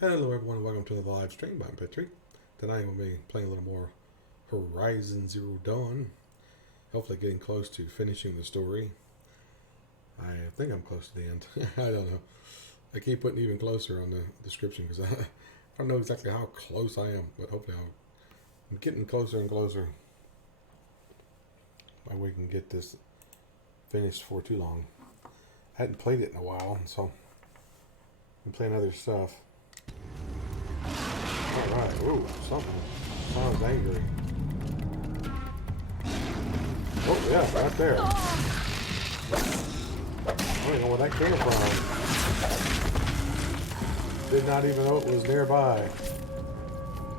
Hello everyone, welcome to the live stream. I'm Petreak. Tonight we'll be playing a little more Horizon Zero Dawn. Hopefully getting close to finishing the story. I think I'm close to the end. I don't know. I keep putting even closer on the description because I don't know exactly how close I am, but hopefully I'm getting closer and closer. That way we can get this finished for too long. I hadn't played it in a while, so I'm playing other stuff. Alright, ooh, something sounds angry. Oh, yeah, right there. I don't know where that came from. Did not even know it was nearby.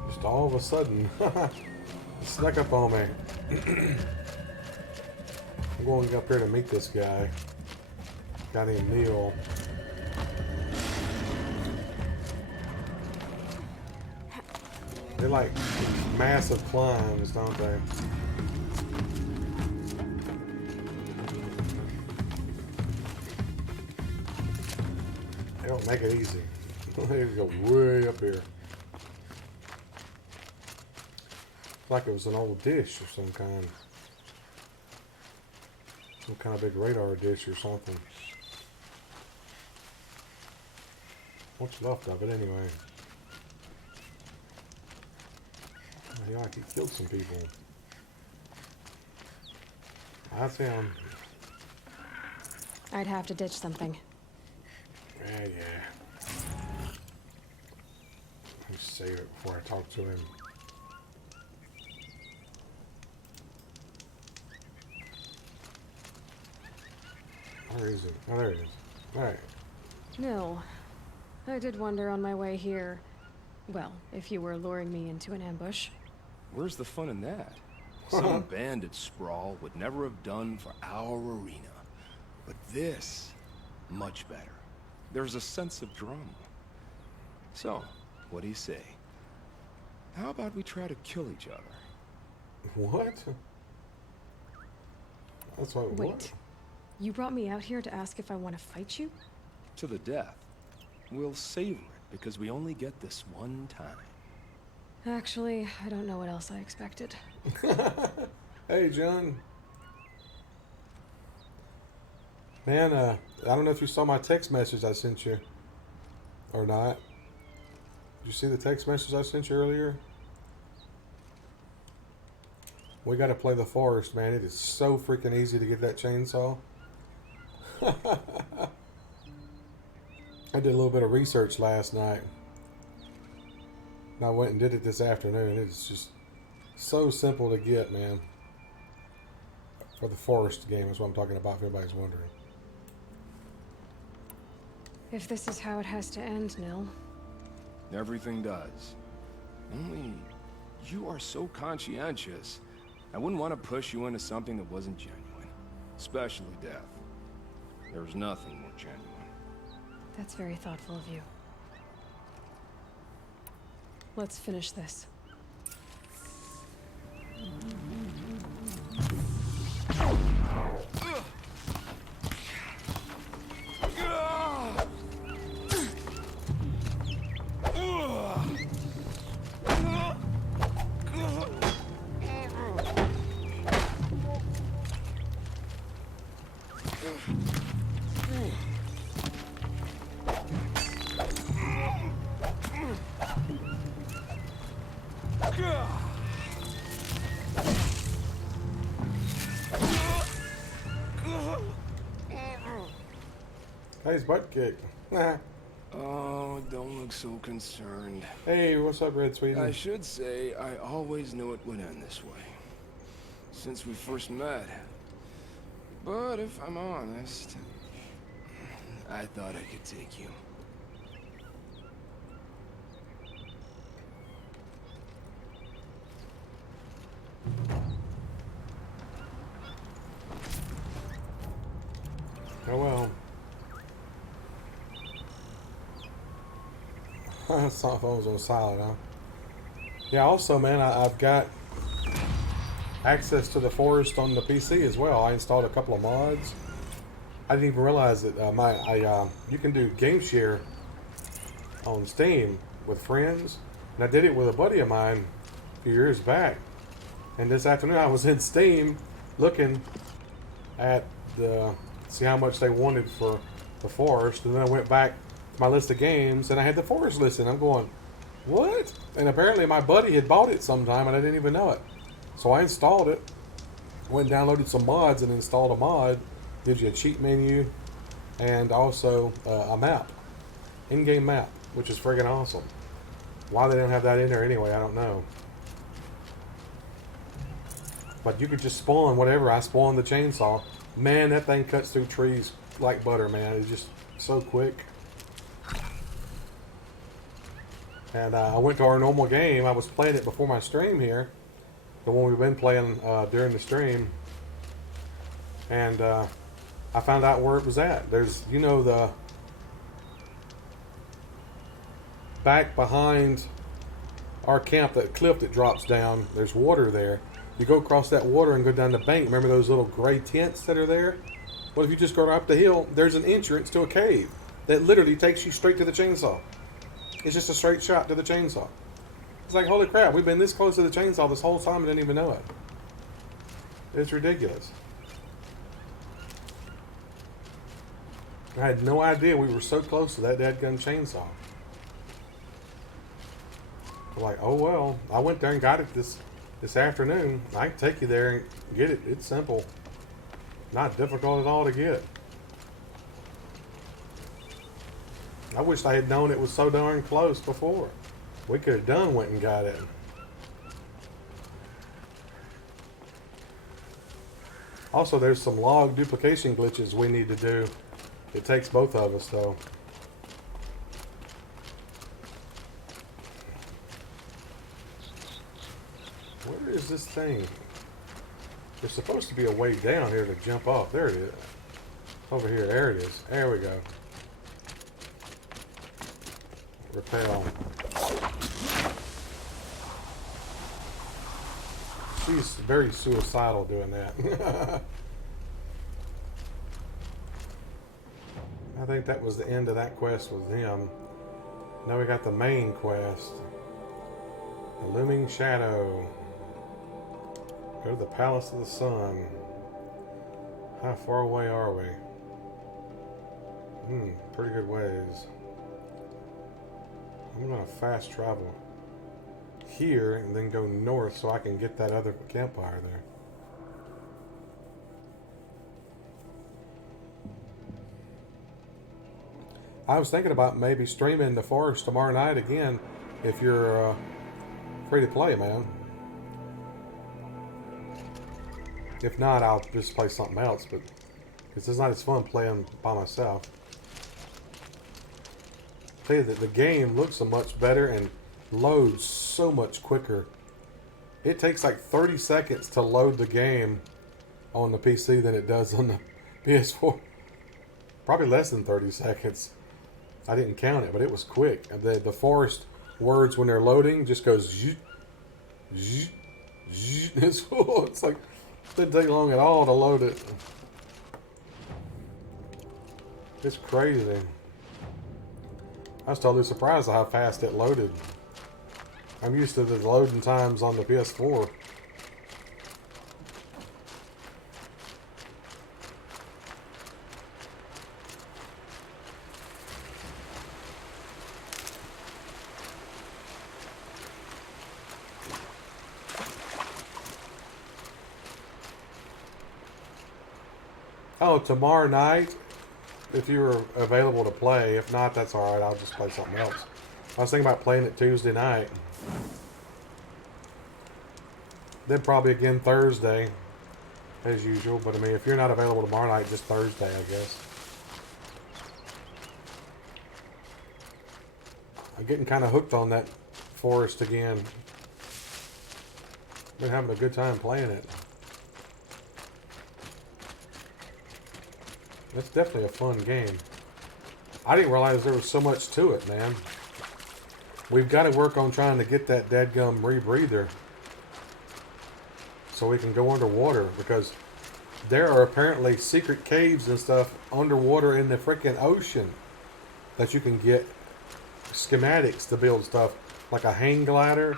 Just all of a sudden, it snuck up on me. I'm going up here to meet this guy. Guy named Neil. They're like massive climbs, don't they? They don't make it easy. They go way up here. Like it was an old dish of some kind. Some kind of big radar dish or something. What's left of it anyway? Yeah, like he killed some people. That's him. I'd have to ditch something. Yeah. Let me save it before I talk to him. Where is it? Oh, there it is. Alright. No. I did wonder on my way here. Well, if you were luring me into an ambush. Where's the fun in that? Some bandit sprawl would never have done for our arena. But this, much better. There's a sense of drama. So, what do you say? How about we try to kill each other? What? That's what. Wait. What? You brought me out here to ask if I want to fight you? To the death. We'll savor it because we only get this one time. Actually, I don't know what else I expected. Hey, John. Man, I don't know if you saw my text message I sent you or not. Did you see the text message I sent you earlier? We got to play the forest, man. It is so freaking easy to get that chainsaw. I did a little bit of research last night. And I went and did it this afternoon. It's just so simple to get, man. For the forest game is what I'm talking about, if anybody's wondering. If this is how it has to end, Nil. Everything does. Only, you are so conscientious. I wouldn't want to push you into something that wasn't genuine. Especially death. There's nothing more genuine. That's very thoughtful of you. Let's finish this. Hey, butt kicked. Oh, don't look so concerned. Hey, what's up, Red Sweden? I should say, I always knew it would end this way. Since we first met. But if I'm honest, I thought I could take you. Oh well. Cell phone's on silent, huh? Yeah, also, man, I've got access to the forest on the PC as well. I installed a couple of mods. I didn't even realize that you can do game share on Steam, with friends, and I did it with a buddy of mine a few years back. And this afternoon I was in Steam looking at the see how much they wanted for the Forest, and then I went back to my list of games and I had the Forest listed. I'm going, what? And apparently my buddy had bought it sometime and I didn't even know it. So I installed it, went and downloaded some mods and installed a mod. Gives you a cheat menu and also a map, in-game map, which is friggin' awesome. Why they don't have that in there anyway, I don't know. But you could just spawn whatever. I spawned the chainsaw. Man, that thing cuts through trees like butter, man. It's just so quick. And I went to our normal game. I was playing it before my stream here. The one we've been playing during the stream. And I found out where it was at. There's, you know, the back behind our camp, that cliff that drops down, there's water there. You go across that water and go down the bank. Remember those little gray tents that are there? Well, if you just go up the hill, there's an entrance to a cave that literally takes you straight to the chainsaw. It's just a straight shot to the chainsaw. It's like, holy crap, we've been this close to the chainsaw this whole time and didn't even know it. It's ridiculous. I had no idea we were so close to that dadgun chainsaw. I'm like, oh well, I went there and got it this afternoon. I can take you there and get it. It's simple. Not difficult at all to get. I wish I had known it was so darn close before. We could have done went and got it. Also, there's some log duplication glitches we need to do. It takes both of us, though. Where is this thing? There's supposed to be a way down here to jump off. There it is. Over here. There it is. There we go. Repel. She's very suicidal doing that. I think that was the end of that quest with him. Now we got the main quest. The Looming Shadow. Go to the Palace of the Sun. How far away are we? Pretty good ways. I'm gonna fast travel here and then go north so I can get that other campfire there. I was thinking about maybe streaming the Forest tomorrow night again if you're free to play, man. If not, I'll just play something else, but because it's not as fun playing by myself. I tell you that the game looks so much better and loads so much quicker. It takes like 30 seconds to load the game on the PC than it does on the PS4. Probably less than 30 seconds. I didn't count it, but it was quick. The Forest words when they're loading just goes zzz, zzz, zzz. It's like it didn't take long at all to load it. It's crazy. I was totally surprised at how fast it loaded. I'm used to the loading times on the PS4. Oh, tomorrow night, if you were available to play. If not, that's alright. I'll just play something else. I was thinking about playing it Tuesday night. Then probably again Thursday, as usual. But I mean, if you're not available tomorrow night, just Thursday, I guess. I'm getting kind of hooked on that Forest again. Been having a good time playing it. It's definitely a fun game. I didn't realize there was so much to it, man. We've got to work on trying to get that dadgum rebreather so we can go underwater, because there are apparently secret caves and stuff underwater in the freaking ocean that you can get schematics to build stuff, like a hang glider,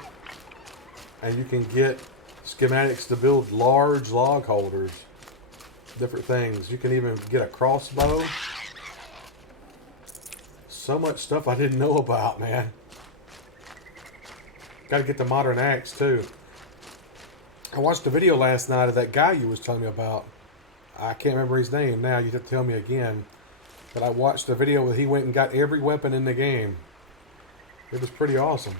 and you can get schematics to build large log holders, different things. You can even get a crossbow. So much stuff I didn't know about, man. Got to get the modern axe too. I watched a video last night of that guy you was telling me about. I can't remember his name now. You have to tell me again. But I watched a video where he went and got every weapon in the game. It was pretty awesome.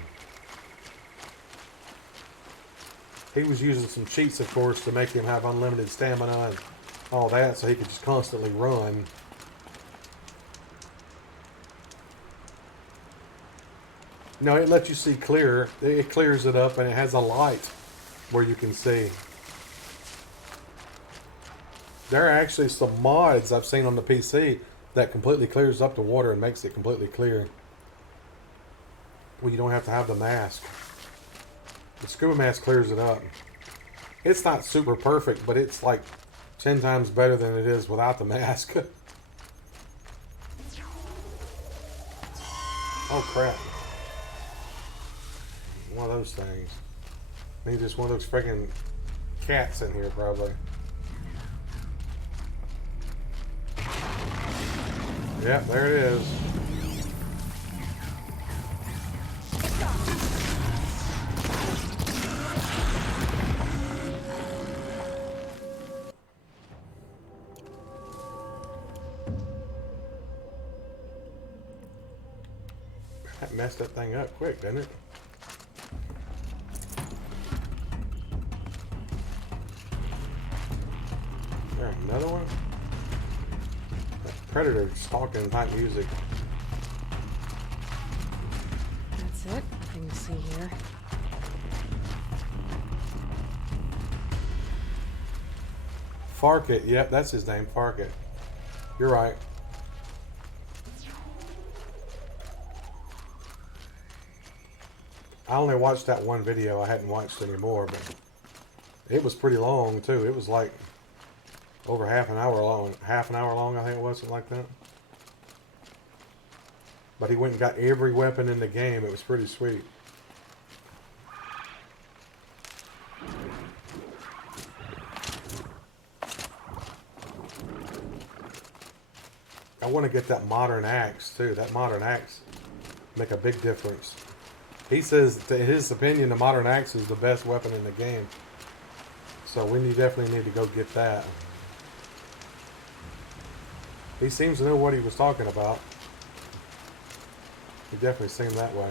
He was using some cheats, of course, to make him have unlimited stamina and all that, so he could just constantly run. No, it lets you see clearer. It clears it up, and it has a light where you can see. There are actually some mods I've seen on the PC that completely clears up the water and makes it completely clear. Well, you don't have to have the mask. The scuba mask clears it up. It's not super perfect, but it's like 10 times better than it is without the mask. Oh crap. One of those things. I think just one of those freaking cats in here probably. Yep, there it is. That messed that thing up quick, didn't it? There another one? Predator stalking type music. That's it. I can see here. Farkit, yep, that's his name, Farkit. You're right. I only watched that one video. I hadn't watched any more, but it was pretty long too. It was like over half an hour long. Half an hour long, I think it was, something like that. But he went and got every weapon in the game. It was pretty sweet. I want to get that modern axe too. That modern axe make a big difference. He says, in his opinion, the modern axe is the best weapon in the game. So we definitely need to go get that. He seems to know what he was talking about. He definitely seemed that way.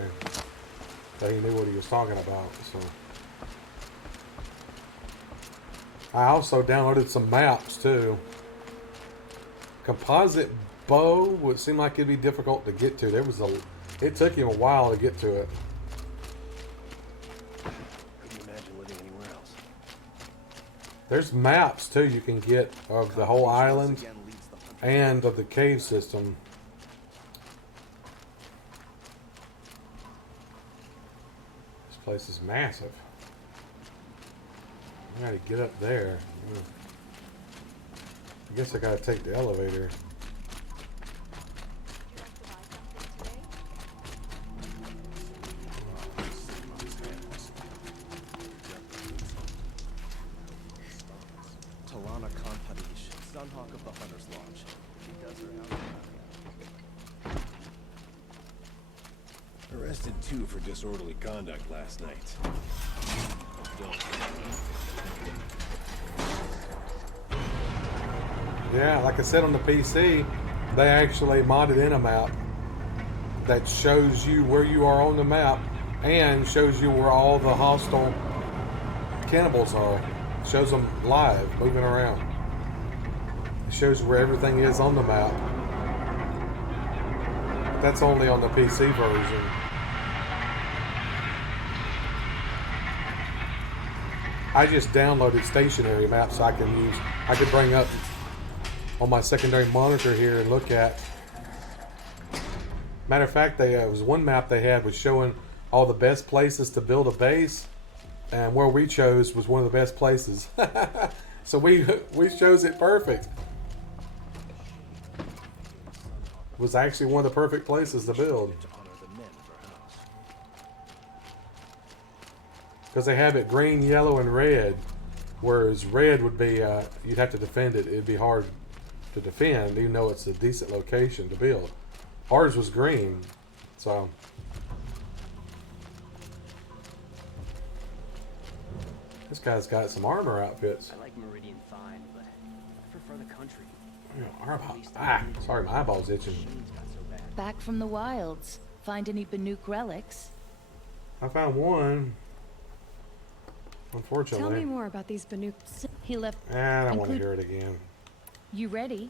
That he knew what he was talking about. So I also downloaded some maps too. Composite bow would seem like it'd be difficult to get to. It took him a while to get to it. There's maps too you can get of the whole island and of the cave system. This place is massive. I gotta get up there. I guess I gotta take the elevator. Arrested 2 for disorderly conduct last night. Yeah, like I said on the PC, they actually modded in a map that shows you where you are on the map and shows you where all the hostile cannibals are. Shows them live, moving around. It shows where everything is on the map. That's only on the PC version. I just downloaded stationary maps so I could bring up on my secondary monitor here and look at. Matter of fact, there was one map they had was showing all the best places to build a base, and where we chose was one of the best places. So we chose it perfect. It was actually one of the perfect places to build. Because they have it green, yellow, and red. Whereas red would be, you'd have to defend it. It'd be hard to defend, even though it's a decent location to build. Ours was green, so. This guy's got some armor outfits. I like Meridian fine, but I prefer the country. Sorry, my eyeball's itching. Machine's got so bad. Back from the wilds. Find any Banuk relics? I found one. Unfortunately. Tell me more about these Banuk. He left. I don't want to hear it again. You ready?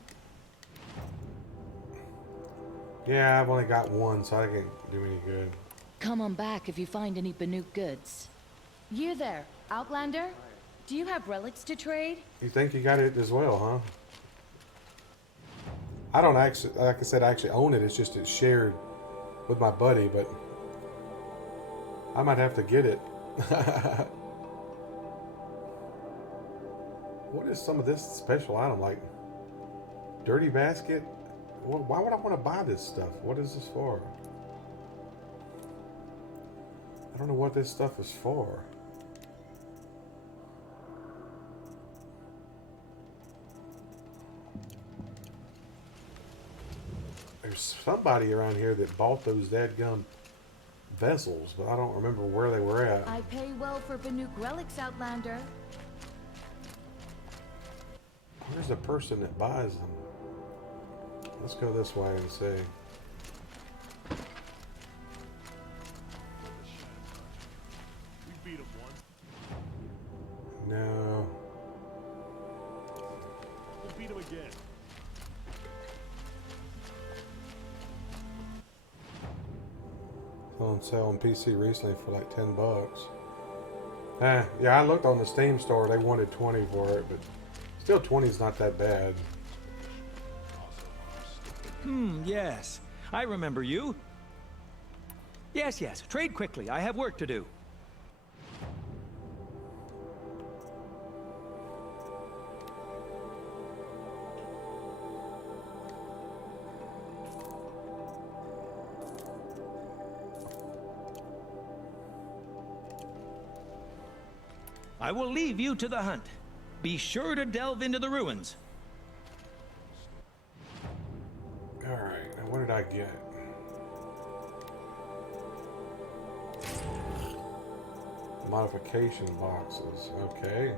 Yeah, I've only got one, so I can't do any good. Come on back if you find any Banuk goods. You there, Outlander? Do you have relics to trade? You think you got it as well, huh? I don't actually, like I said, I actually own it. It's just it's shared with my buddy, but I might have to get it. What is some of this special item? Like dirty basket? Why would I want to buy this stuff? What is this for? I don't know what this stuff is for. There's somebody around here that bought those dadgum vessels, but I don't remember where they were at. I pay well for Banuk relics, Outlander. Where's the person that buys them? Let's go this way and see. We beat him once. No. We'll beat him again. On sale on PC recently for like $10. Yeah, I looked on the Steam store. They wanted 20 for it, but still 20 is not that bad. Yes. I remember you. Yes, yes. Trade quickly. I have work to do. I will leave you to the hunt. Be sure to delve into the ruins. Alright, now what did I get? Modification boxes, okay.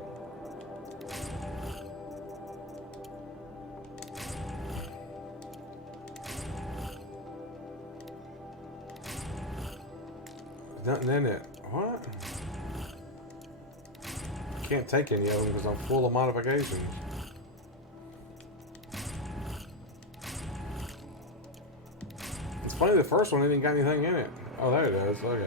Nothing in it. What? Can't take any of them because I'm full of modifications. It's funny, the first one didn't got anything in it. Oh, there it is. Okay.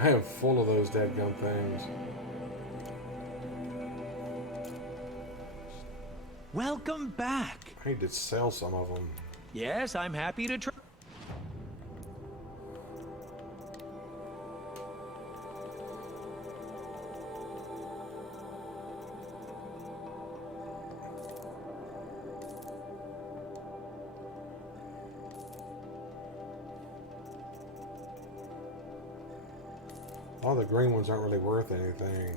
I am full of those dadgum things. Welcome back. I need to sell some of them. Yes, I'm happy to try. All the green ones aren't really worth anything.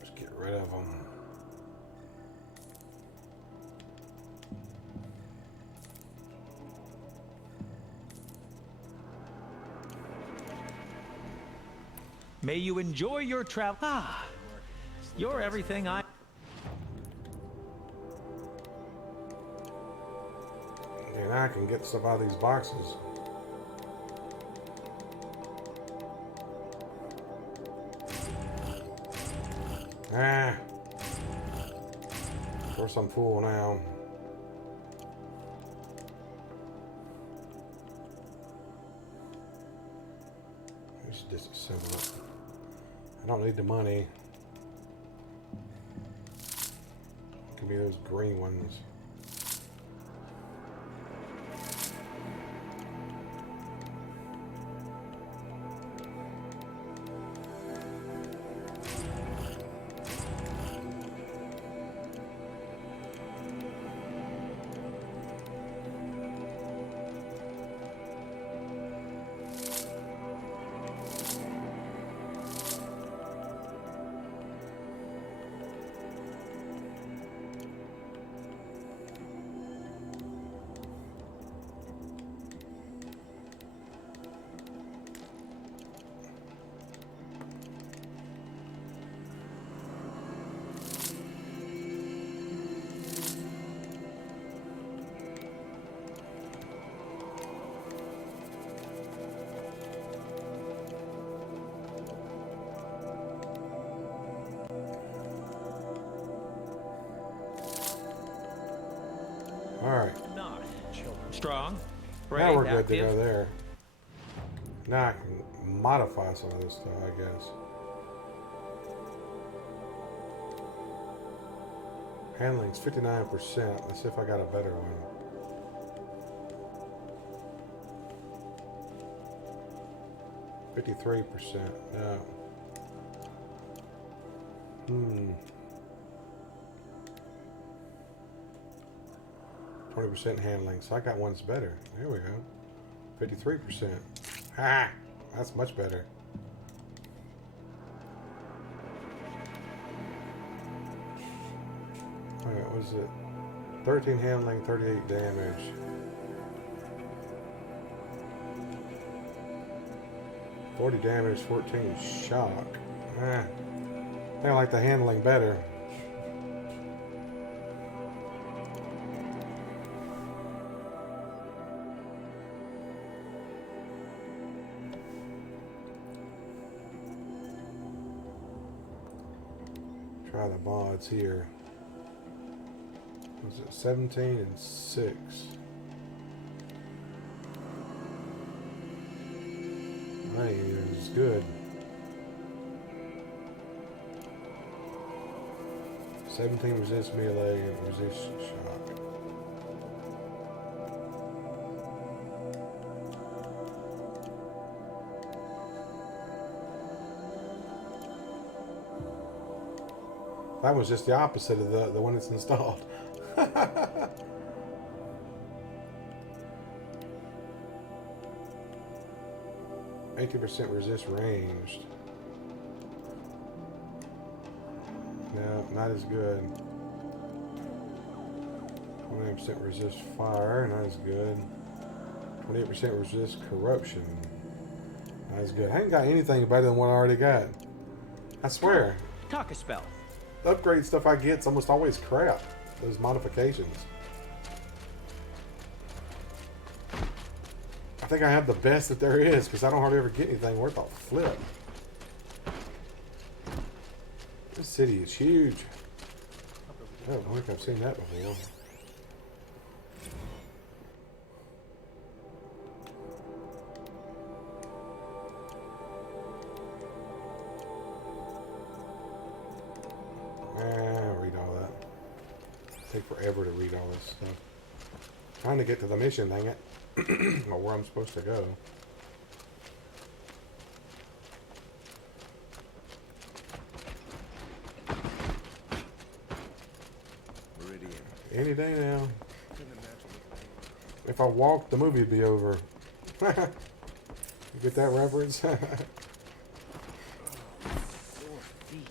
Just get rid of them. May you enjoy your travel. Ah, you're everything I... And I can get stuff out of these boxes. Ah. Of course I'm full now. Just disassemble it. I don't need the money. Give me those green ones. Strong, Now brave, we're good to active. go there. Now I can modify some of this stuff, I guess. Handling's 59%. Let's see if I got a better one. 53%. No. 20% handling. So I got one that's better. There we go. 53%. Ha! That's much better. Alright, what was it? 13 handling, 38 damage. $40 damage, 14 shock. I think I like the handling better. Try the mods here. Was it 17 and 6? Hey, it was good. 17 resist melee and resist shock. That was just the opposite of the one that's installed. 80% resist ranged. No, not as good. 29% resist fire, not as good. 28% resist corruption. Not as good. I ain't got anything better than what I already got. I swear. Talk a spell. The upgrade stuff I get's almost always crap. Those modifications. I think I have the best that there is because I don't hardly ever get anything worth a flip. This city is huge. I don't think I've seen that before. Read all that. Take forever to read all this stuff. Trying to get to the mission, dang it. Or where I'm supposed to go. Meridian. Any day now. If I walked, the movie would be over. You get that reference? 4 feet.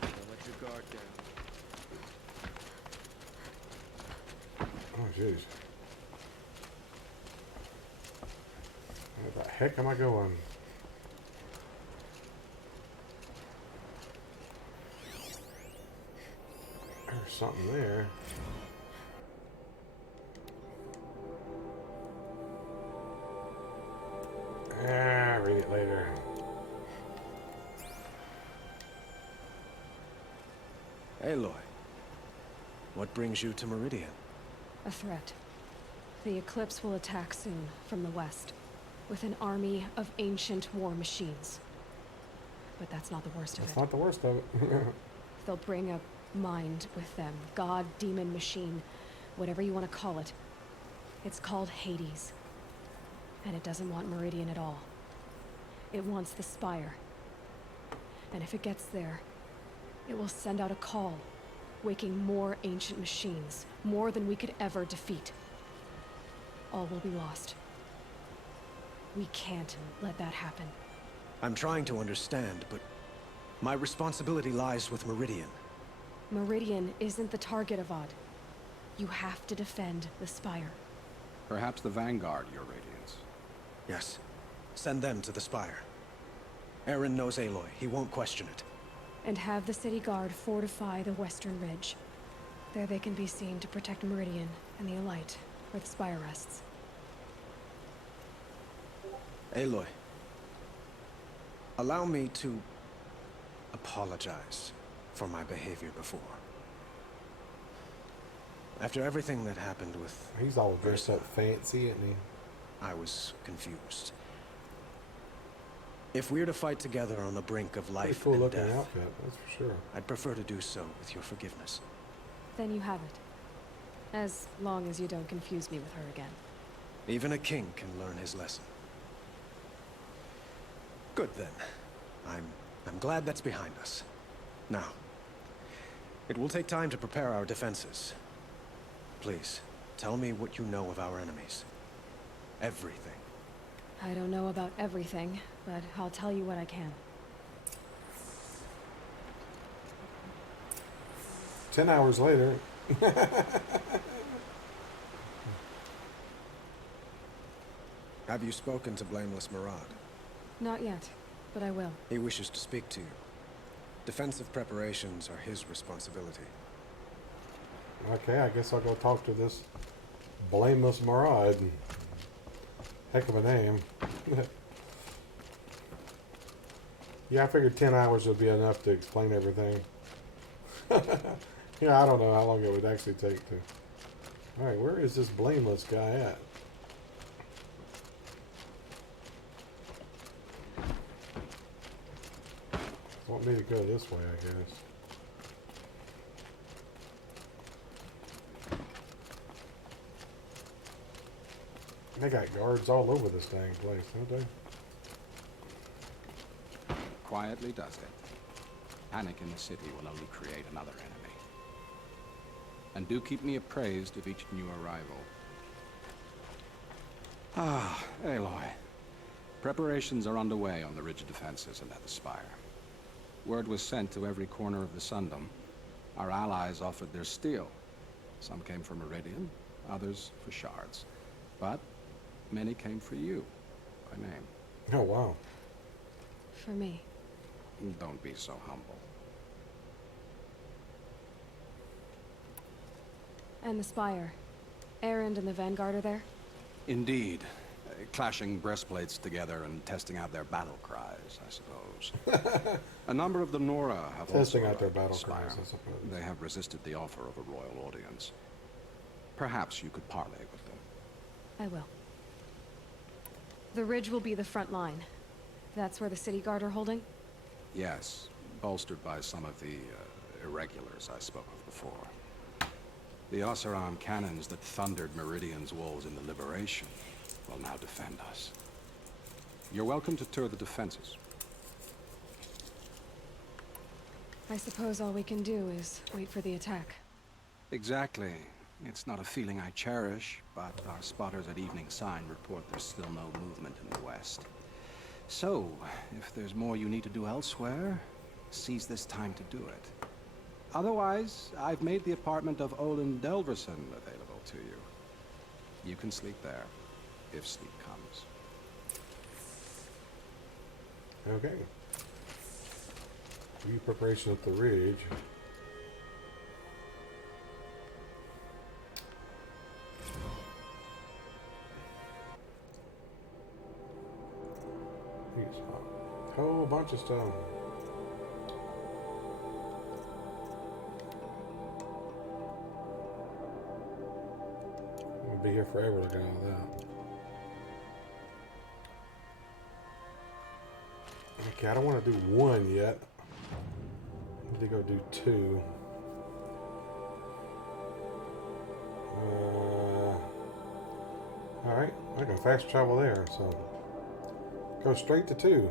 Don't let your guard down. Oh, jeez. Where the heck am I going? There's something there. Read it later. Aloy, what brings you to Meridian? A threat. The Eclipse will attack soon from the west, with an army of ancient war machines. But that's not the worst of That's it. not the worst of it. They'll bring a mind with them. God, demon, machine, whatever you want to call it. It's called Hades. And it doesn't want Meridian at all. It wants the Spire. And if it gets there, it will send out a call, waking more ancient machines, more than we could ever defeat. All will be lost. We can't let that happen. I'm trying to understand, but my responsibility lies with Meridian. Meridian isn't the target, Avad. You have to defend the Spire. Perhaps the Vanguard, Your Radiance. Yes. Send them to the Spire. Aaron knows Aloy. He won't question it. And have the city guard fortify the western ridge. There they can be seen to protect Meridian and the Elite, where the Spire rests. Aloy, allow me to apologize for my behavior before. After everything that happened with... He's all dressed up fancy, isn't he? I was confused. If we're to fight together on the brink of Pretty life cool and looking death, outfit, that's for sure. I'd prefer to do so with your forgiveness. Then you have it. As long as you don't confuse me with her again. Even a king can learn his lesson. Good then. I'm glad that's behind us. Now, it will take time to prepare our defenses. Please, tell me what you know of our enemies. Everything. I don't know about everything, but I'll tell you what I can. 10 hours later. Have you spoken to Blameless Murad? Not yet, but I will. He wishes to speak to you. Defensive preparations are his responsibility. Okay, I guess I'll go talk to this Blameless Murad. Heck of a name. Yeah, I figured 10 hours would be enough to explain everything. Yeah, I don't know how long it would actually take to... Alright, where is this Blameless guy at? Want me to go this way, I guess. They got guards all over this dang place, don't they? Quietly does it. Panic in the city will only create another enemy. And do keep me appraised of each new arrival. Ah, Aloy. Preparations are underway on the ridge defenses and at the spire. Word was sent to every corner of the Sundom. Our allies offered their steel. Some came for Meridian, others for shards. But many came for you, by name. Oh, wow. For me. Don't be so humble. And the Spire. Erend and the Vanguard are there? Indeed. Clashing breastplates together and testing out their battle cries, I suppose. A number of the Nora have Testing also out their arrived at battle the Spire. cries, I suppose. They have resisted the offer of a royal audience. Perhaps you could parley with them. I will. The ridge will be the front line. That's where the city guard are holding? Yes, bolstered by some of the irregulars I spoke of before. The Oseram cannons that thundered Meridian's walls in the Liberation will now defend us. You're welcome to tour the defenses. I suppose all we can do is wait for the attack. Exactly. It's not a feeling I cherish, but our spotters at Evening Sign report there's still no movement in the west. So, if there's more you need to do elsewhere, seize this time to do it. Otherwise, I've made the apartment of Olin Delverson available to you. You can sleep there, if sleep comes. Okay. View preparation at the ridge. Here's a whole bunch of stuff. I'm gonna be here forever looking at all that. Okay, I don't want to do one yet. I need to go do two. Alright, I can fast travel there, so go straight to two.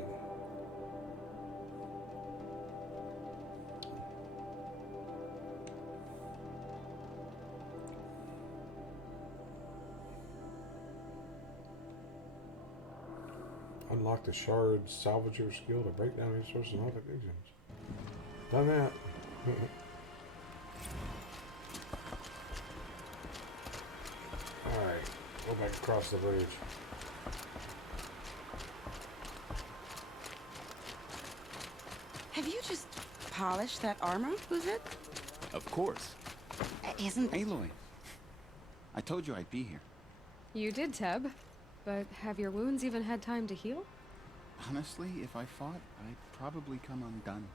Unlock the shard salvager skill to break down resources and other visions. Done that. Alright, go back across the bridge. Have you just polished that armor, Buzit? Of course. Isn't... Aloy, I told you I'd be here. You did, Teb. But have your wounds even had time to heal? Honestly, if I fought, I'd probably come undone.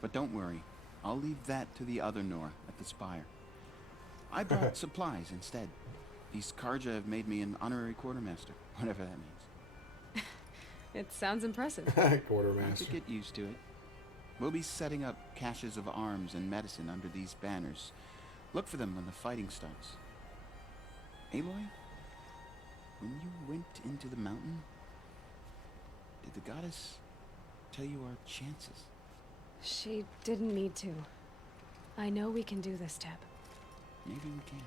But don't worry, I'll leave that to the other Nora at the Spire. I brought supplies instead. These Karja have made me an honorary quartermaster, whatever that means. It sounds impressive. I Quartermaster. could get used to it. We'll be setting up caches of arms and medicine under these banners. Look for them when the fighting starts. Aloy, when you went into the mountain, did the goddess tell you our chances? She didn't need to. I know we can do this, Teb. Maybe we can.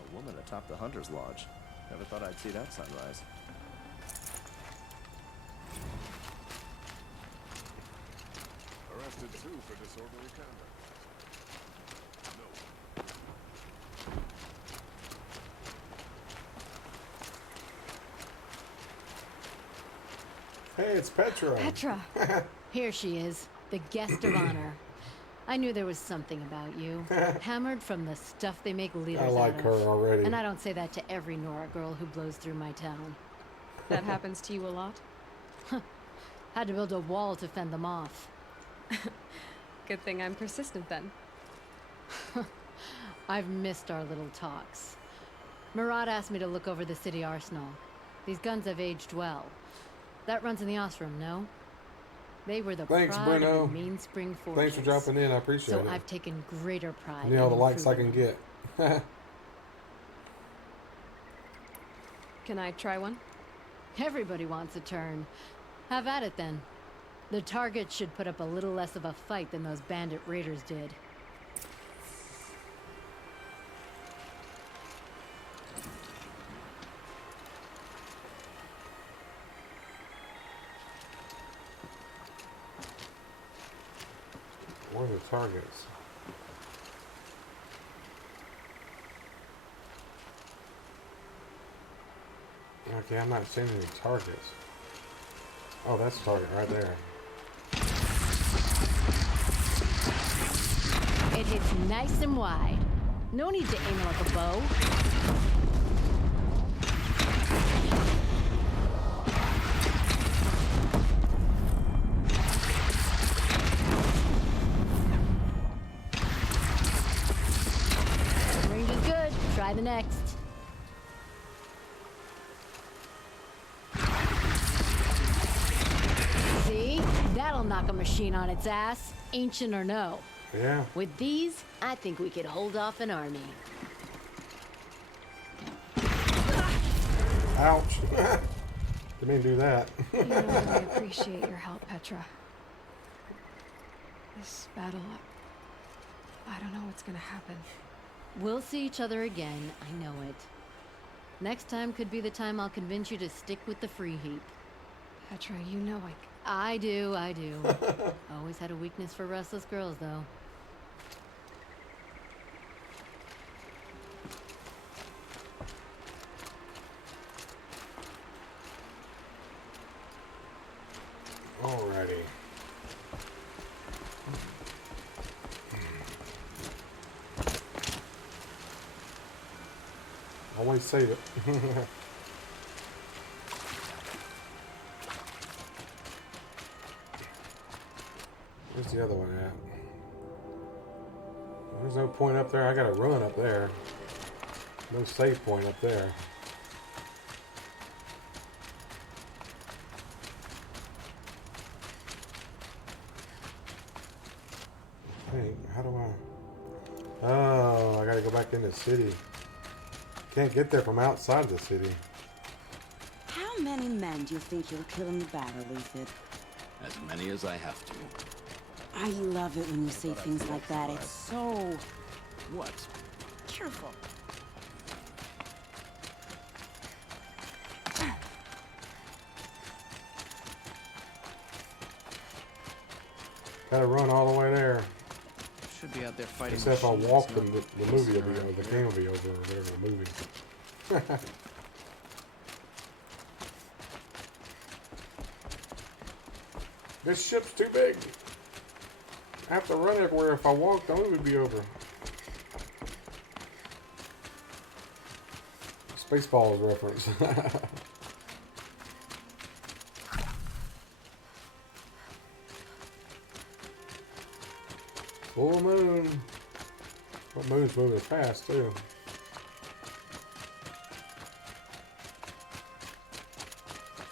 A woman atop the Hunter's Lodge. Never thought I'd see that sunrise. Arrested too for disorderly conduct. Hey, it's Petra. Petra! Here she is, the guest of honor. I knew there was something about you. Hammered from the stuff they make leaders I like out of. her already. And I don't say that to every Nora girl who blows through my town. That happens to you a lot? Had to build a wall to fend them off. Good thing I'm persistent then. I've missed our little talks. Murad asked me to look over the city arsenal. These guns have aged well. That runs in the Ostrom, no? They were the Thanks, pride Bruno. of the Mainspring Fortress. Thanks for dropping in. I appreciate it. So I've taken greater pride You know, the in likes I improving can them. get. Can I try one? Everybody wants a turn. Have at it then. The target should put up a little less of a fight than those bandit raiders did. What are the targets? Okay, I'm not seeing any targets. Oh, that's a target right there. It hits nice and wide. No need to aim it like a bow. Range is good. Try the next. See? That'll knock a machine on its ass, ancient or no. Yeah. With these, I think we could hold off an army. Ouch. Didn't mean to do that. You know I appreciate your help, Petra. This battle, I don't know what's gonna happen. We'll see each other again, I know it. Next time could be the time I'll convince you to stick with the free heap. Petra, you know I do. Always had a weakness for restless girls, though. Alrighty. Always save it. Where's the other one at? There's no point up there. I gotta run up there. No save point up there. Hey, how do I? Oh, I gotta go back in the city. Can't get there from outside the city. How many men do you think you'll kill in the battle, Ethan? As many as I have to. I love it when you say things like that. It's so... What? cheerful. Gotta run all the way there. Should be out there fighting. Except if I machines, walk, not the movie will be around over, the here. game will be over, or whatever the movie. This ship's too big. I have to run everywhere. If I walk, the movie would be over. Spaceballs reference. Full moon. What moon's moving fast, too.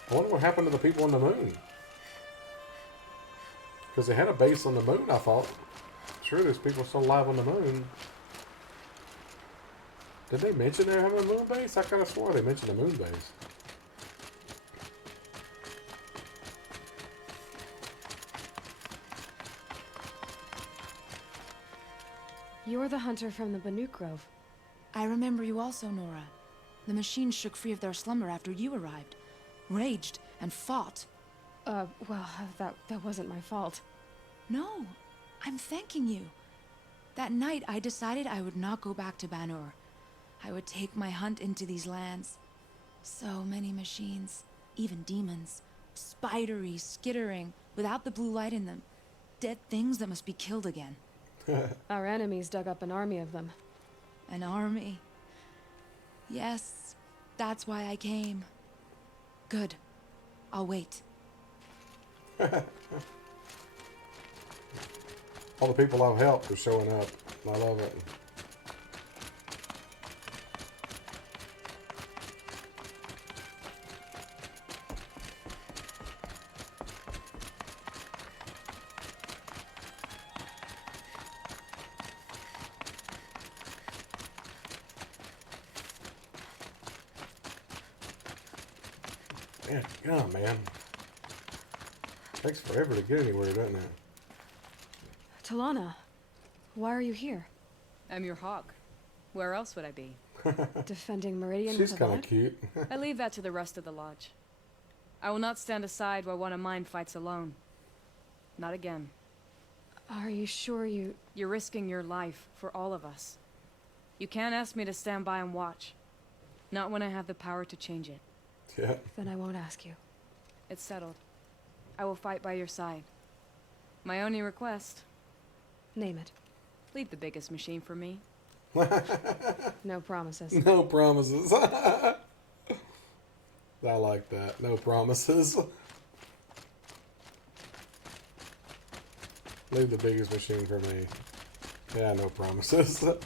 I wonder what happened to the people on the moon. Because they had a base on the moon, I thought. Sure, there's people still alive on the moon. Did they mention they were having a moon base? I kind of swore they mentioned a moon base. You're the hunter from the Banuk Grove. I remember you also, Nora. The machines shook free of their slumber after you arrived. Raged and fought. Well, that wasn't my fault. No, I'm thanking you. That night, I decided I would not go back to Banur. I would take my hunt into these lands. So many machines, even demons. Spidery, skittering, without the blue light in them. Dead things that must be killed again. Our enemies dug up an army of them. An army. Yes, that's why I came. Good. I'll wait. All the people I've helped are showing up. I love it. Yeah, man. Takes forever to get anywhere, doesn't it? Talana, why are you here? I'm your hawk. Where else would I be? Defending Meridian She's with a kind of bat? cute. I leave that to the rest of the lodge. I will not stand aside while one of mine fights alone. Not again. Are you sure you... You're risking your life for all of us. You can't ask me to stand by and watch. Not when I have the power to change it. Yeah. Then I won't ask you. It's settled. I will fight by your side. My only request... Name it. Leave the biggest machine for me. No promises. No promises. I like that. No promises. Leave the biggest machine for me. Yeah, no promises. A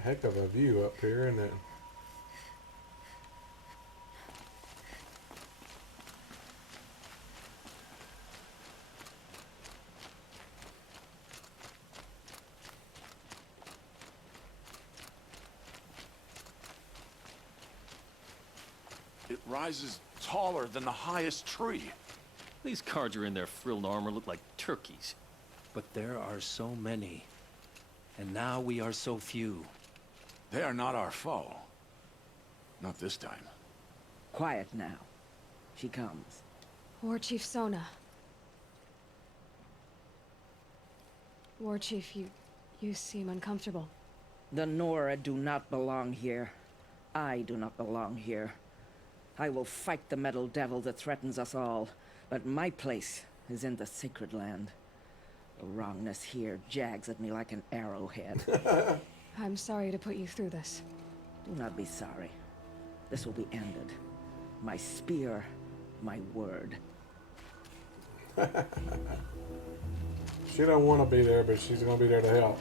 heck of a view up here, isn't it? It rises taller than the highest tree. These Carja in their frilled armor look like turkeys. But there are so many. And now we are so few. They are not our foe. Not this time. Quiet now. She comes. War Chief Sona. War Chief, you seem uncomfortable. The Nora do not belong here. I do not belong here. I will fight the metal devil that threatens us all, but my place is in the sacred land. The wrongness here jags at me like an arrowhead. I'm sorry to put you through this. Do not be sorry. This will be ended. My spear, my word. She don't want to be there, but she's going to be there to help.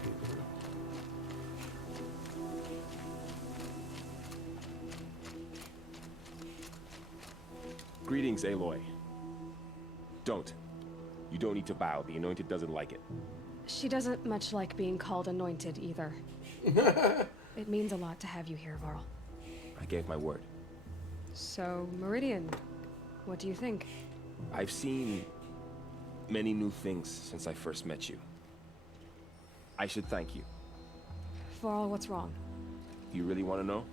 Greetings, Aloy. Don't. You don't need to bow. The Anointed doesn't like it. She doesn't much like being called anointed either. It means a lot to have you here, Varl. I gave my word. So, Meridian, what do you think? I've seen many new things since I first met you. I should thank you. Varl, what's wrong? Do you really want to know?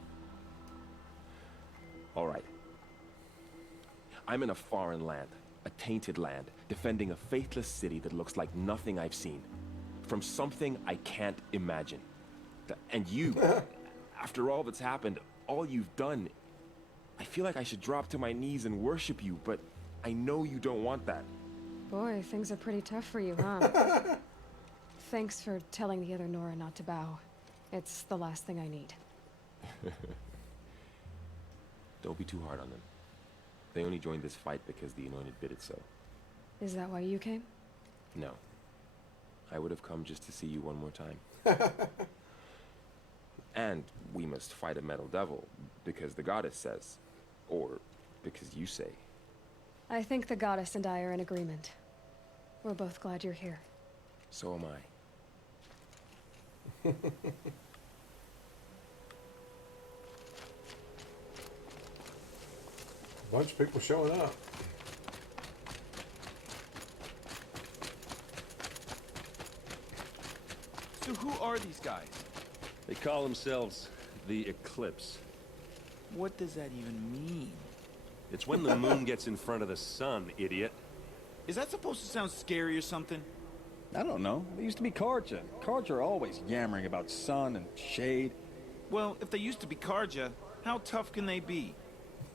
All right. I'm in a foreign land, a tainted land, defending a faithless city that looks like nothing I've seen. From something I can't imagine. And you, after all that's happened, all you've done, I feel like I should drop to my knees and worship you, but I know you don't want that. Boy, things are pretty tough for you, huh? Thanks for telling the other Nora not to bow. It's the last thing I need. Don't be too hard on them. They only joined this fight because the Anointed bid it so. Is that why you came? No. I would have come just to see you one more time. And we must fight a metal devil, because the goddess says. Or because you say. I think the goddess and I are in agreement. We're both glad you're here. So am I. Bunch of people showing up. So who are these guys? They call themselves the Eclipse. What does that even mean? It's when the moon gets in front of the sun, idiot. Is that supposed to sound scary or something? I don't know. They used to be Karja. Karja are always yammering about sun and shade. Well, if they used to be Karja, how tough can they be?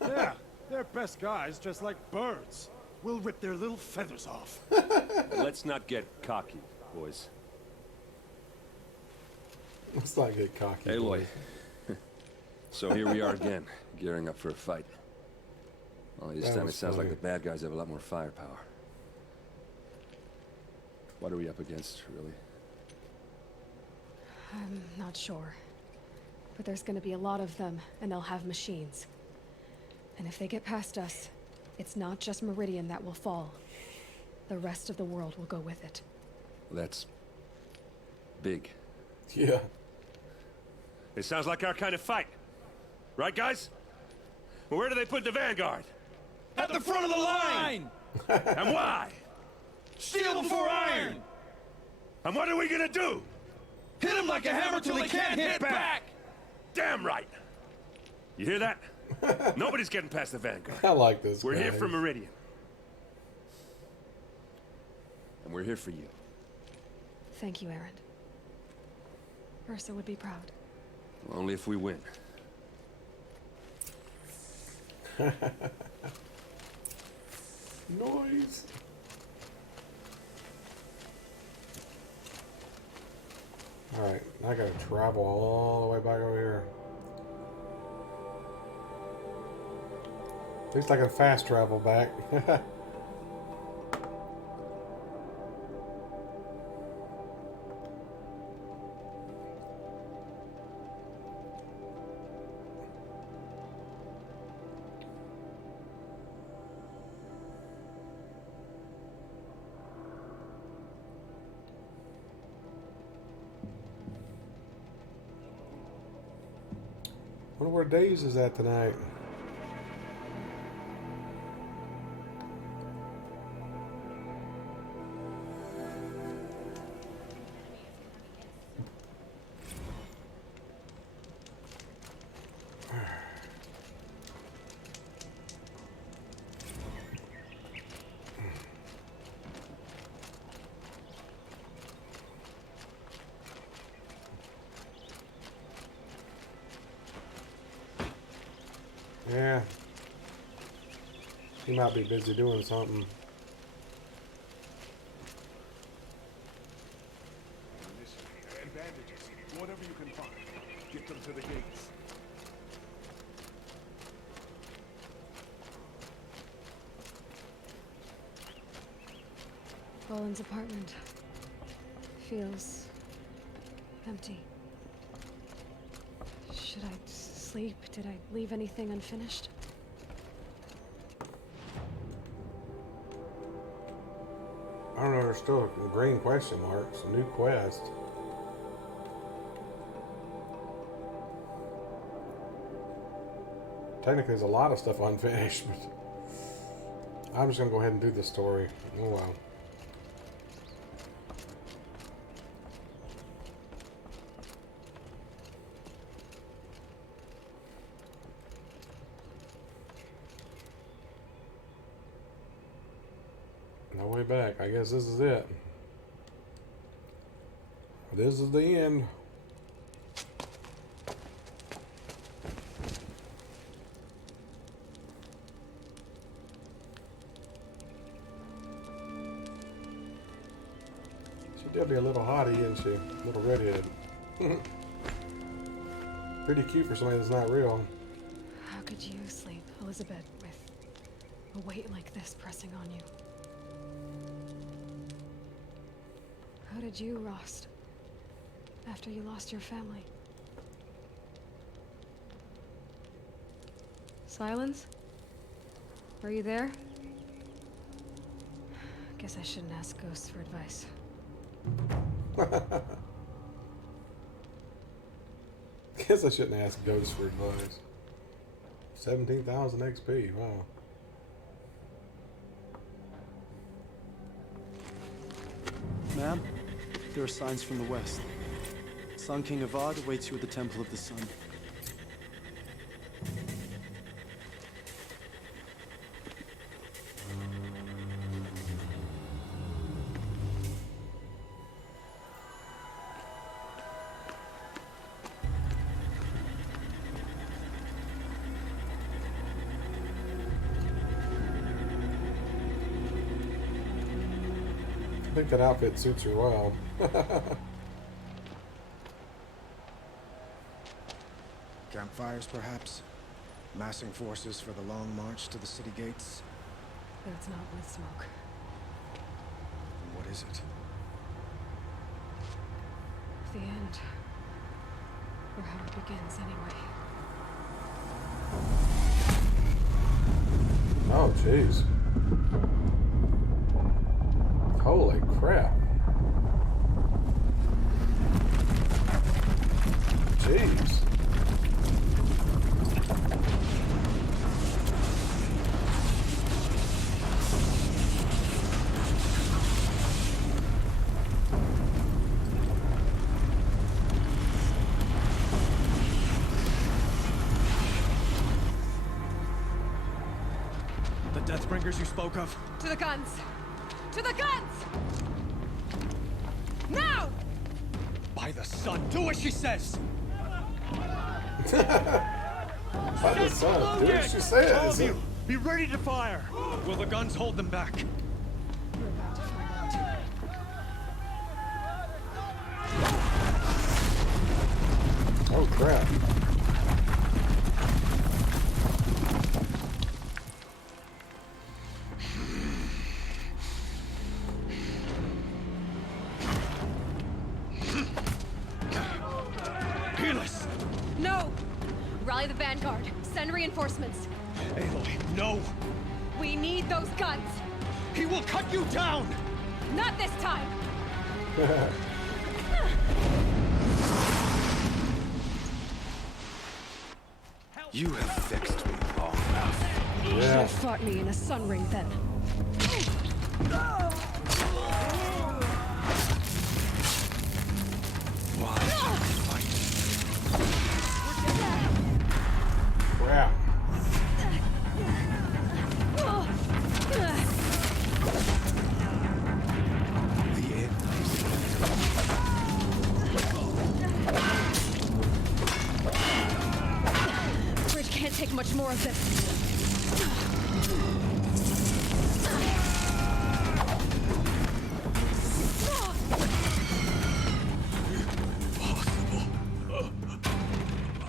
Yeah, they're best guys dressed like birds. We'll rip their little feathers off. Let's not get cocky, boys. Let's not get cocky. Aloy. So here we are again, gearing up for a fight. Only this That time it was sounds like funny. the bad guys have a lot more firepower. What are we up against, really? I'm not sure. But there's gonna be a lot of them, and they'll have machines. And if they get past us, it's not just Meridian that will fall. The rest of the world will go with it. That's big. Yeah. It sounds like our kind of fight. Right, guys? Well, where do they put the vanguard? At the front of the line! And why? Steel before iron! And what are we gonna do? Hit him like a hammer till he can't hit back! Damn right! You hear that? Nobody's getting past the vanguard. I like this. We're here guys. for Meridian. And we're here for you. Thank you, Aaron. Ursa would be proud. Only if we win. Noise. Alright, I gotta travel all the way back over here. At least I can fast travel back. Wonder where Days is at tonight. Yeah. He might be busy doing something. And bandages. Whatever you can find. Get them to the gates. Roland's apartment feels empty. Should I sleep? Did I leave anything unfinished? I don't know, there's still green question marks. A new quest. Technically, there's a lot of stuff unfinished, but I'm just gonna go ahead and do the story. Oh well. No way back. I guess this is it. This is the end. She did be a little hottie, isn't she? A little redhead. Pretty cute for somebody that's not real. How could you sleep, Elizabeth, with A weight like this pressing on you. How did you, Rost? After you lost your family? Silence? Are you there? Guess I shouldn't ask ghosts for advice. Guess I shouldn't ask ghosts for advice. 17,000 XP, wow. Ma'am, there are signs from the west. Sun King Avad awaits you at the Temple of the Sun. I think that outfit suits her well. Campfires, perhaps? Massing forces for the long march to the city gates? But it's not with smoke. What is it? The end. Or how it begins, anyway. Oh, jeez. Holy crap. Jeez. The Deathbringers you spoke of? To the guns! To the guns! Now! By the sun, do as she says! By the sun, do what she says. All of you, be ready to fire! Will the guns hold them back? We're about to find out too. Oh crap. No! Rally the vanguard. Send reinforcements. Aloy, no! We need those guns! He will cut you down! Not this time! You have vexed me long enough. You should have fought me in a sun ring then. Why fight? Crap. The end. Bridge can't take much more of this.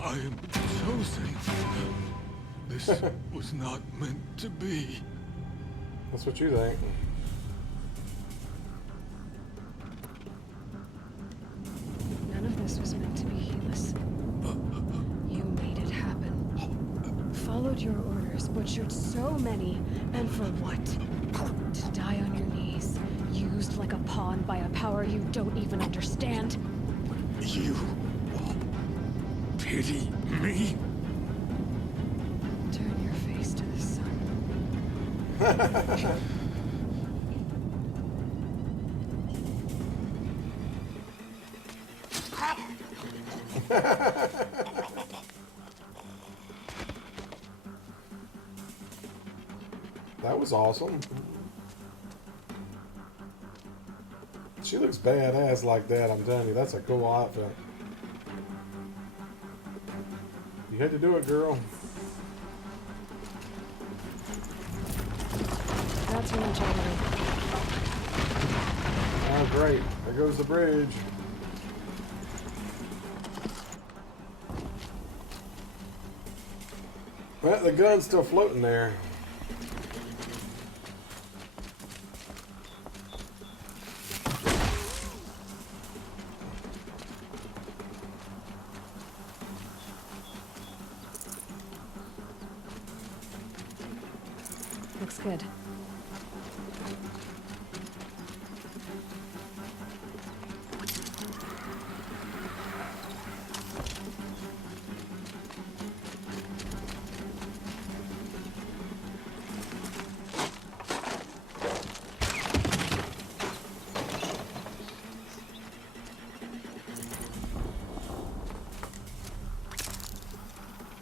I am chosen. This was not meant to be. That's what you think. None of this was meant to be heedless. You made it happen. Followed your orders, butchered so many, and for what? To die on your knees, used like a pawn by a power you don't even understand? You pity me? Turn your face to the sun. That was awesome. She looks badass like that, I'm telling you. That's a cool outfit. You had to do it, girl. That's what I'm talking about. Oh, great. There goes the bridge. Well, the gun's still floating there. Looks good.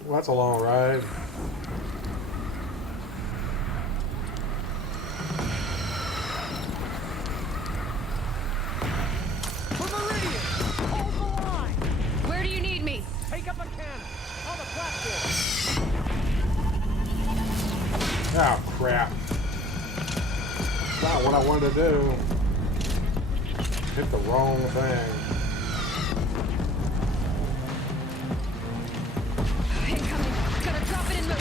Well, that's a long ride. For Meridian! Hold the line! Where do you need me? Take up a cannon! On the platform! Oh, crap. That's not what I wanted to do. Hit the wrong thing. Incoming. Gotta drop it and move.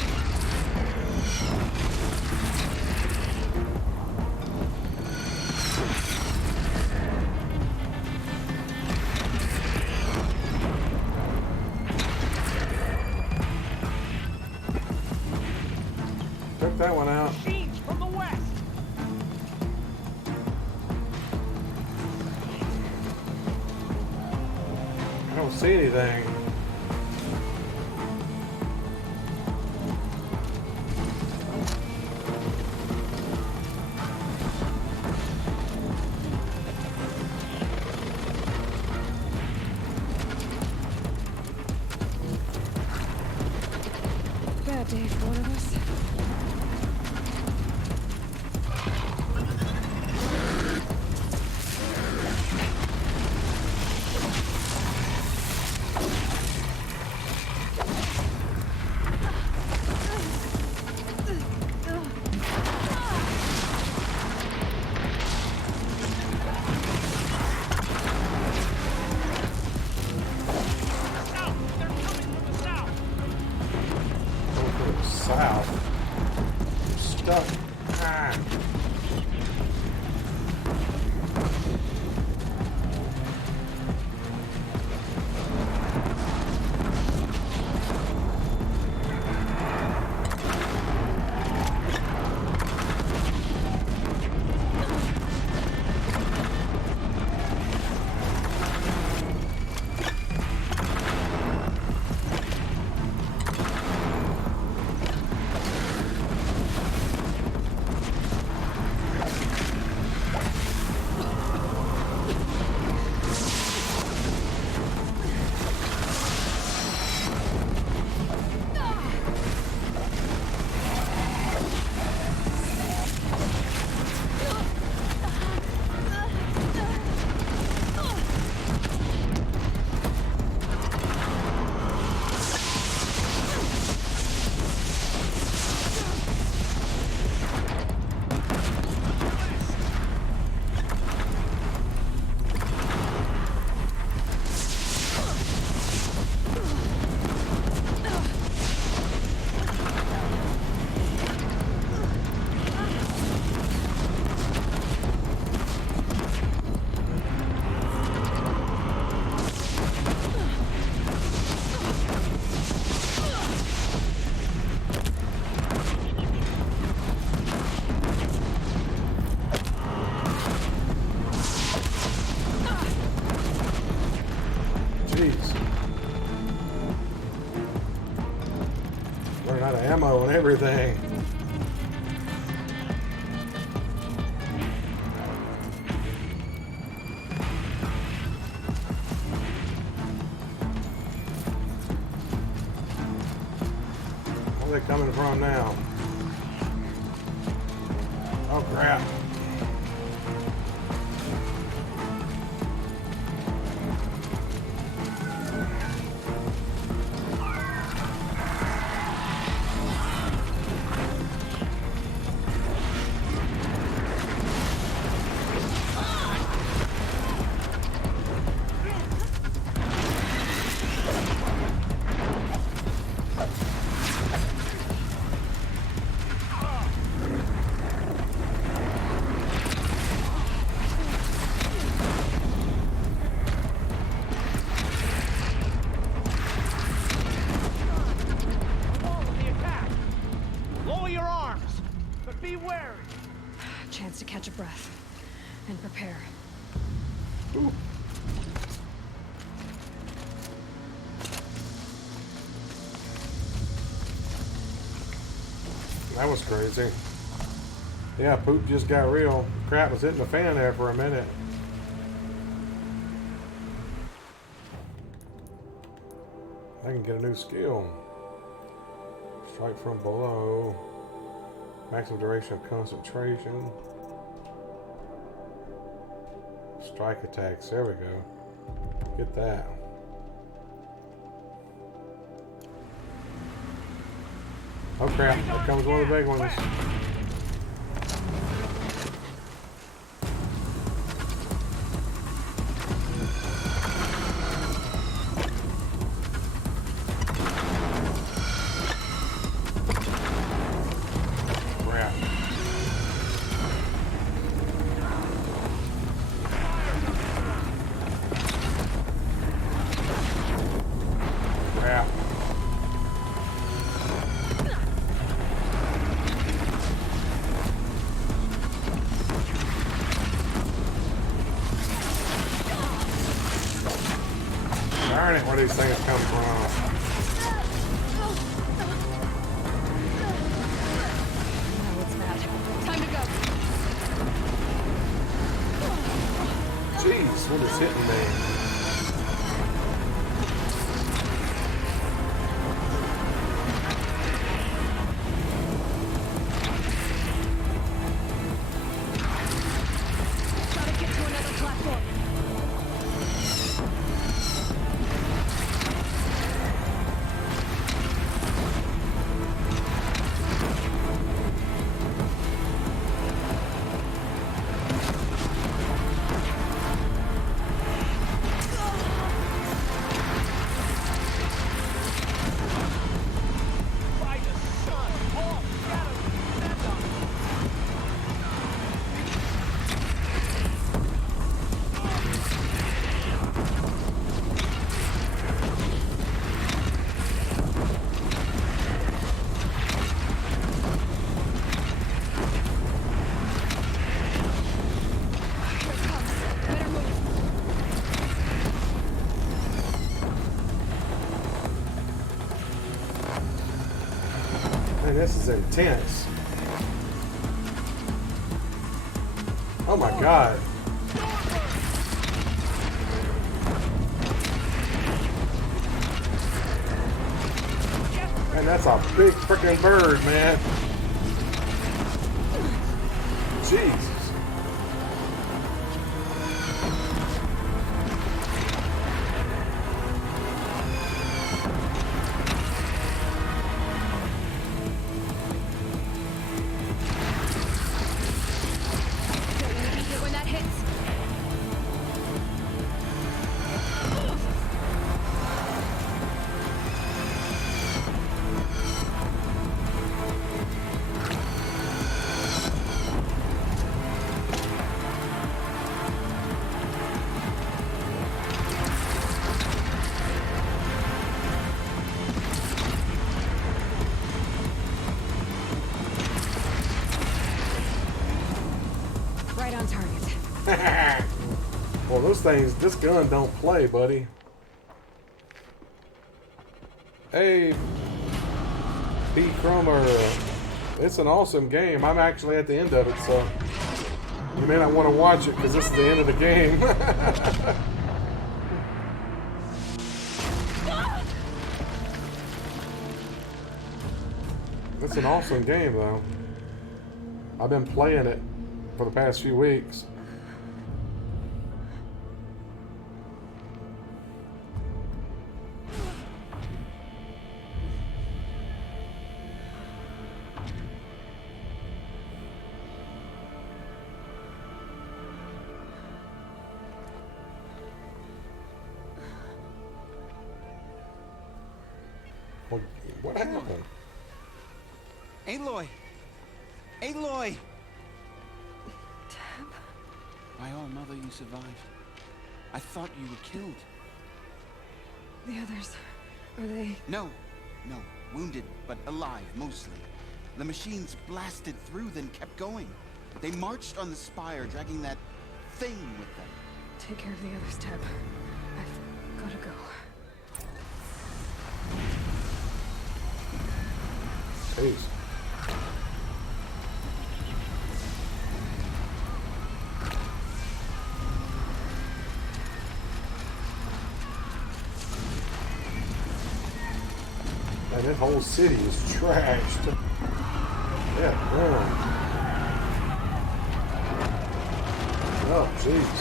Took that one out. Machines from the west! I don't see anything. Bad day for one of us. South. I'm stuck. Ah. Jeez. Running out of ammo and everything. Where are they coming from now? Oh crap. be wary. Chance to catch a breath and prepare. Ooh. That was crazy. Yeah, poop just got real. Crap was hitting the fan there for a minute. I can get a new skill. Strike from below. Maximum duration of concentration. Strike attacks. There we go. Get that. Oh crap, here comes one of the big ones. Crap. Crap. Darn it, where these things come from. Now it's mad. Time to go. Jeez, what is hitting me? Gotta get to another platform. By the sun, all shadows descend on us. Here it comes. Better move. Man, this is intense. Oh my god. Man, that's a big freaking bird, man. Jesus. Don't want to be here when that hits. Right on target. Well, those things, this gun don't play, buddy. Hey, P. Cromer, it's an awesome game. I'm actually at the end of it, so you may not want to watch it because this is the end of the game. It's an awesome game, though. I've been playing it for the past few weeks. What happened? Aloy! Aloy! By all mother, you survived. I thought you were killed. The others, are they? No, wounded, but alive, mostly. The machines blasted through, then kept going. They marched on the spire, dragging that thing with them. Take care of the others, Teb. I've gotta go. Peace. Man, that whole city is trashed. Yeah, oh, jeez.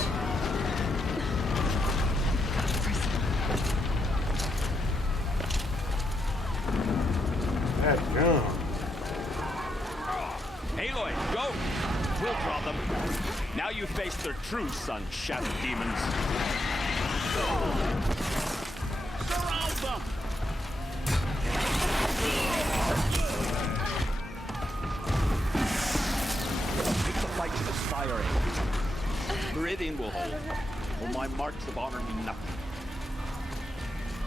That gun. Aloy, go! We'll draw them. Now you face their true sun, shadow demons. Surround them! Take the fight to the spire. Meridian will hold. Will my marks of honor mean nothing?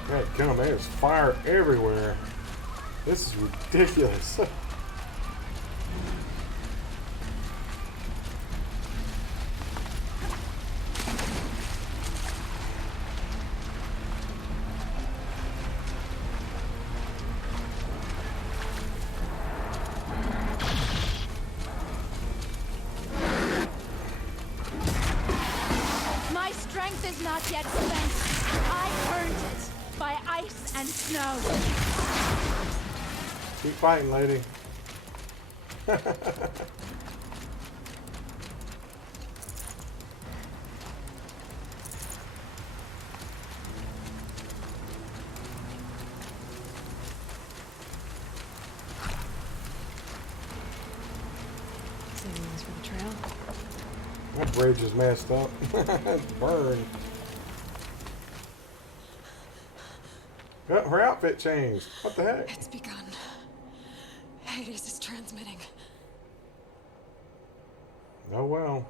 That gun, there's fire everywhere. This is ridiculous. My strength is not yet spent. I earned it by ice and snow. Keep fighting, lady. Saving this for the trail. That bridge is messed up. It's burned. Her outfit changed. What the heck? It's begun. Hades is transmitting. Oh well.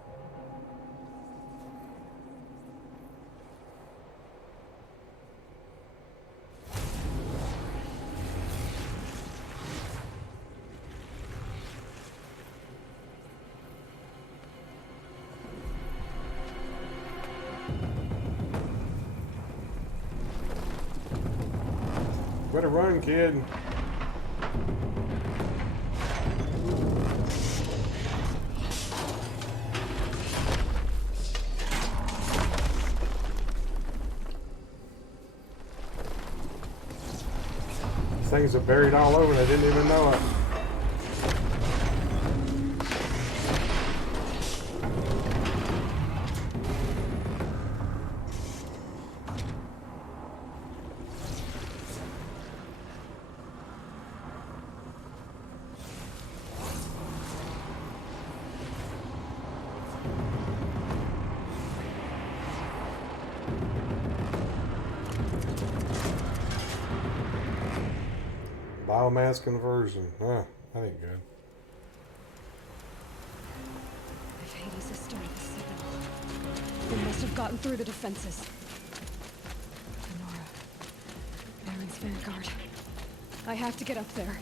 Better run, kid. Things are buried all over and I didn't even know it. Biomass conversion. Huh, that ain't good. If Hades has started the signal, we must have gotten through the defenses. Nora. Baron's vanguard. I have to get up there.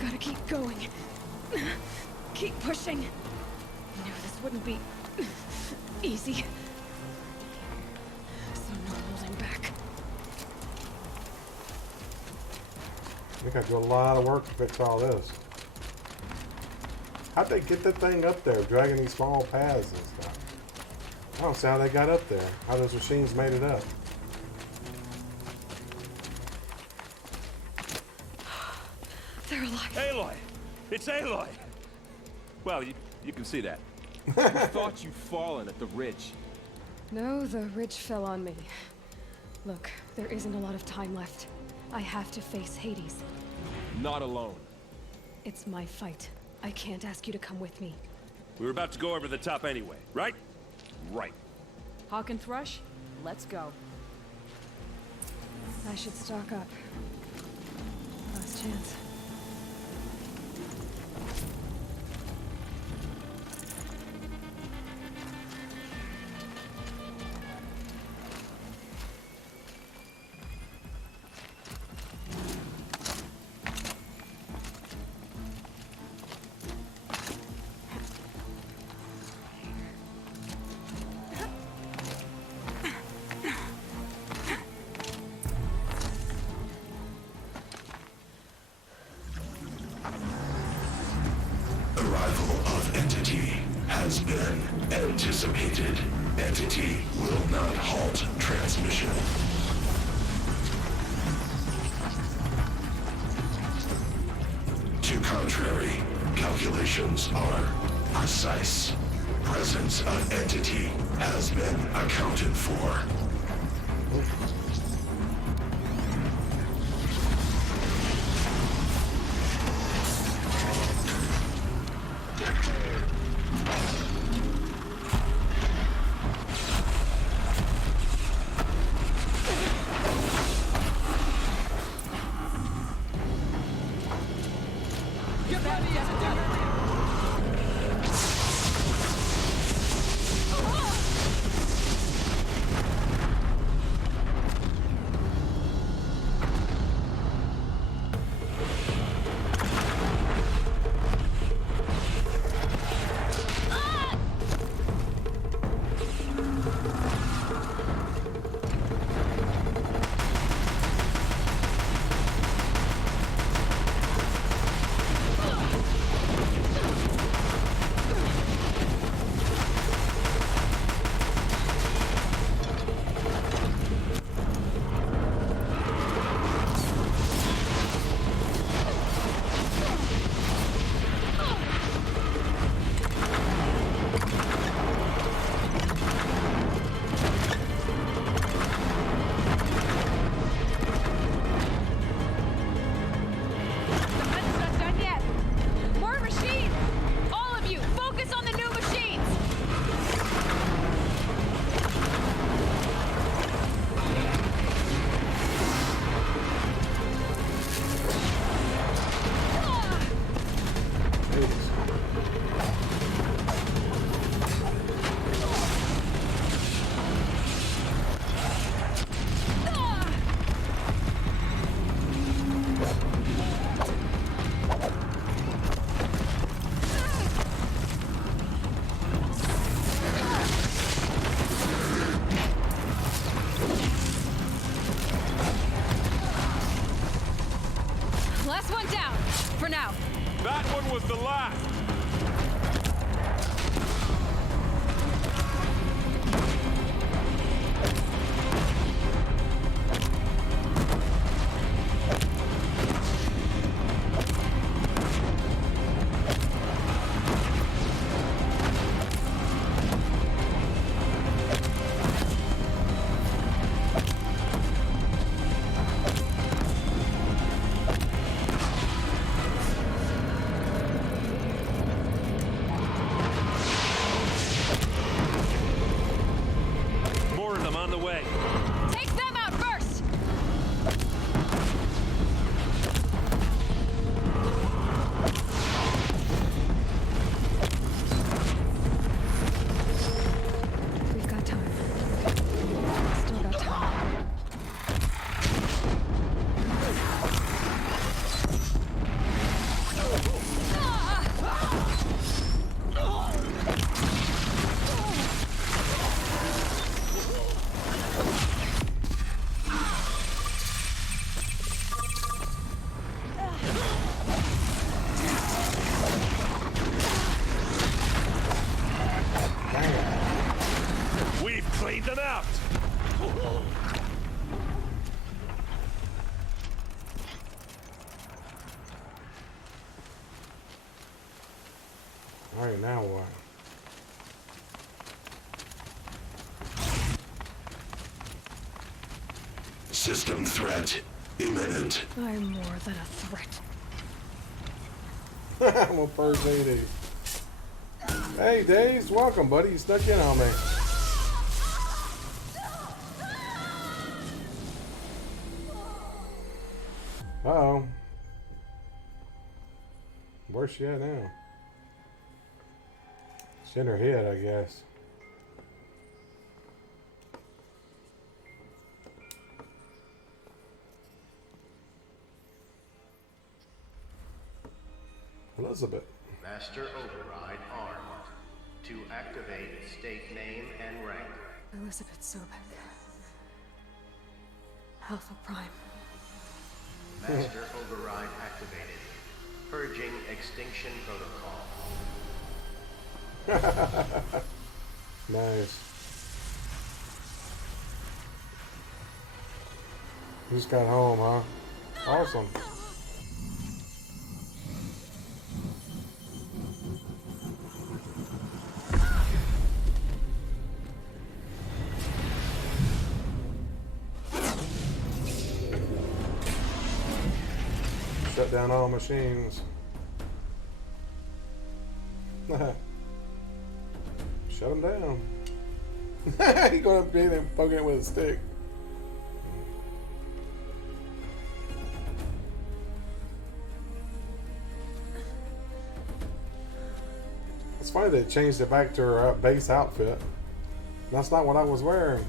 Gotta keep going. Keep pushing. I knew this wouldn't be easy. So no holding back. I think I do a lot of work to fix all this. How'd they get that thing up there, dragging these small paths and stuff? I don't see how they got up there. How those machines made it up. They're alive. Aloy! It's Aloy! Well, you can see that. I thought you'd fallen at the ridge. No, the ridge fell on me. Look, there isn't a lot of time left. I have to face Hades. Not alone. It's my fight. I can't ask you to come with me. We were about to go over the top anyway, right? Right. Hawk and Thrush, let's go. I should stock up. Last chance. Arrival of Entity has been anticipated. Entity will not halt transmission. To contrary, calculations are precise. Presence of Entity has been accounted for. Last one down, for now. That one was the last. More of them on the way. Take them out first! We've got time. Still got time. We've cleaned them out. All right, now what? System threat imminent. I'm more than a threat. I'm a first lady. Hey, Daze, welcome, buddy. You snuck in on me. Uh-oh. Where's she at now? She's in her head, I guess. Elizabeth. Master Override armed. To activate, state name and rank. Elizabeth Sobek. Alpha Prime. Master Override activated. Purging extinction protocol. Nice. You just got home, huh? Awesome. Shut down all machines. Shut them down. He's going up there and poking it with a stick. It's funny they changed it back to her base outfit. That's not what I was wearing.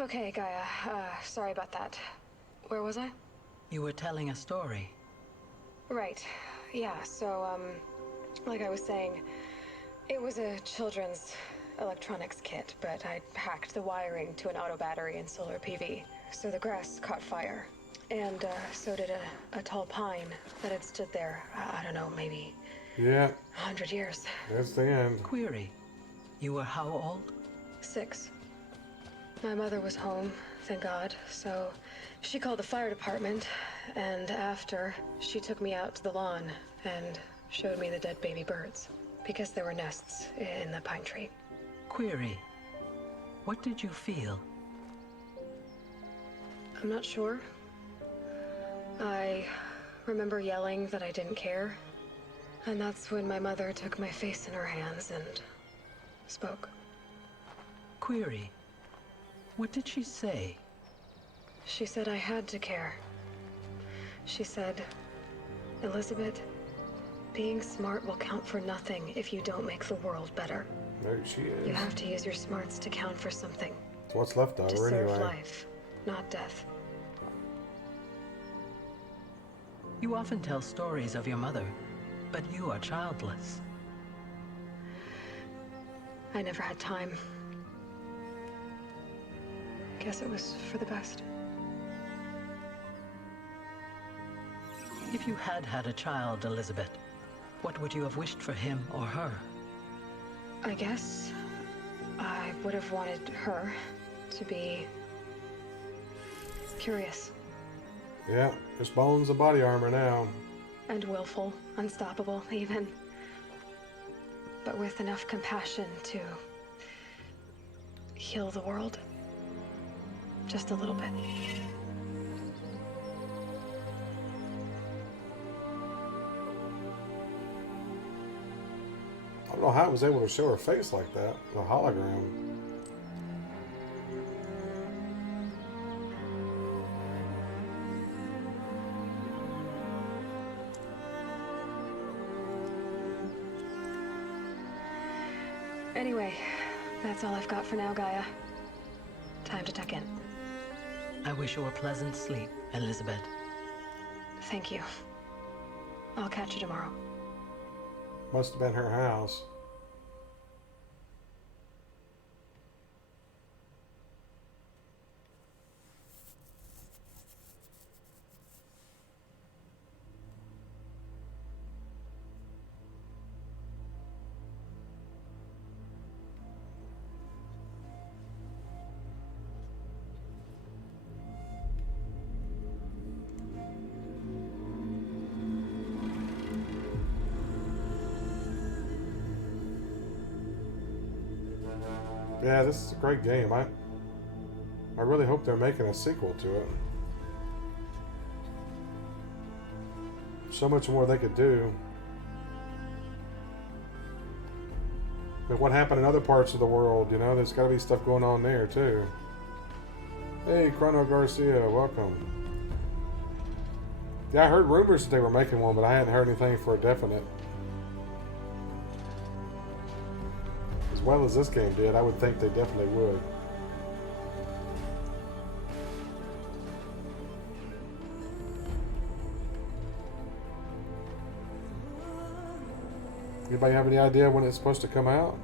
Okay, Gaia. Sorry about that. Where was I? You were telling a story. Right. Yeah, so, like I was saying, it was a children's electronics kit, but I'd hacked the wiring to an auto battery and solar PV. So the grass caught fire. And, so did a tall pine that had stood there, I don't know, maybe... Yeah. 100 years. That's the end. Query. You were how old? 6. My mother was home, thank God, so she called the fire department, and after, she took me out to the lawn and showed me the dead baby birds, because there were nests in the pine tree. Query. What did you feel? I'm not sure. I remember yelling that I didn't care, and that's when my mother took my face in her hands and spoke. Query. What did she say? She said I had to care. She said, Elizabeth, being smart will count for nothing if you don't make the world better. There she is. You have to use your smarts to count for something. It's what's left of To her serve anyway. life, not death. You often tell stories of your mother, but you are childless. I never had time. Guess it was for the best. If you had had a child, Elizabeth, what would you have wished for him or her? I guess I would have wanted her to be curious Yeah, there's bones of body armor now. and willful, unstoppable even. but with enough compassion to heal the world. Just a little bit. I don't know how it was able to show her face like that, the hologram. Anyway, that's all I've got for now, Gaia. Time to tuck in. I wish you a pleasant sleep, Elizabeth. Thank you. I'll catch you tomorrow. Must have been her house. Yeah, this is a great game. I really hope they're making a sequel to it. So much more they could do. But what happened in other parts of the world, you know, there's got to be stuff going on there too. Hey, Chrono Garcia, welcome. Yeah, I heard rumors that they were making one, but I hadn't heard anything for a definite. As well as this game did, I would think they definitely would. Anybody have any idea when it's supposed to come out?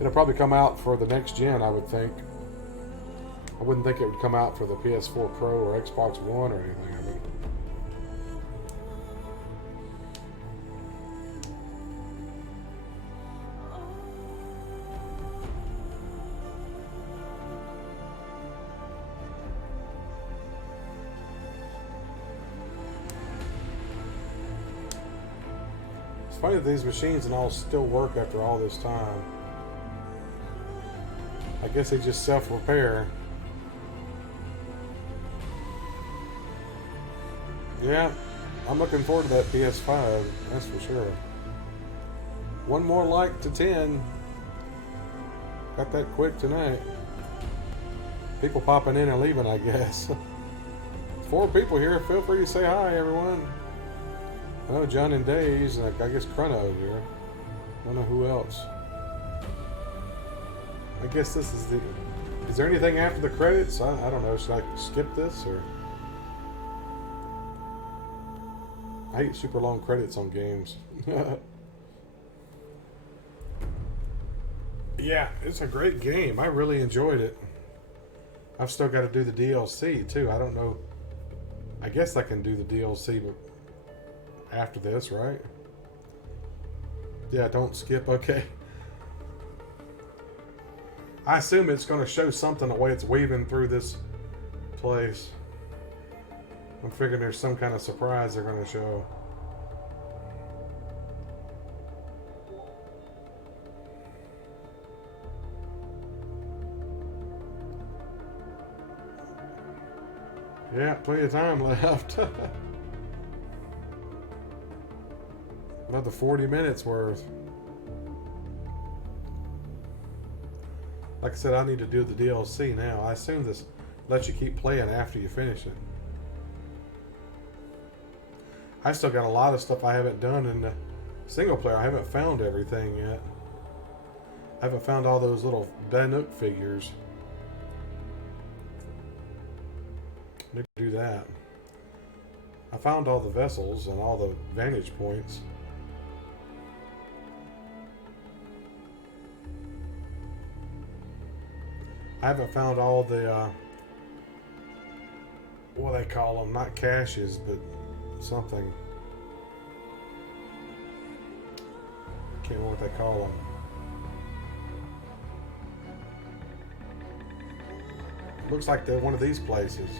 It'll probably come out for the next gen, I would think. I wouldn't think it would come out for the PS4 Pro or Xbox One or anything. I mean, it's funny that these machines and all still work after all this time. I guess they just self-repair. Yeah, I'm looking forward to that PS5, that's for sure. One more like to 10. Got that quick tonight. People popping in and leaving, I guess. 4 people here. Feel free to say hi, everyone. Oh, John and Days, and I guess Chrono here. I don't know who else. I guess this is the... Is there anything after the credits? I don't know. Should I skip this, or... I hate super long credits on games. Yeah, it's a great game. I really enjoyed it. I've still got to do the DLC too. I don't know. I guess I can do the DLC but after this, right? Yeah, don't skip. Okay. I assume it's going to show something the way it's weaving through this place. I'm figuring there's some kind of surprise they're going to show. Yeah, plenty of time left. Another 40 minutes worth. Like I said, I need to do the DLC now. I assume this lets you keep playing after you finish it. I still got a lot of stuff I haven't done in the single player. I haven't found everything yet. I haven't found all those little Danuk figures. I need to do that. I found all the vessels and all the vantage points. I haven't found all the, what do they call them? Not caches, but something. Can't remember what they call them. Looks like they're one of these places.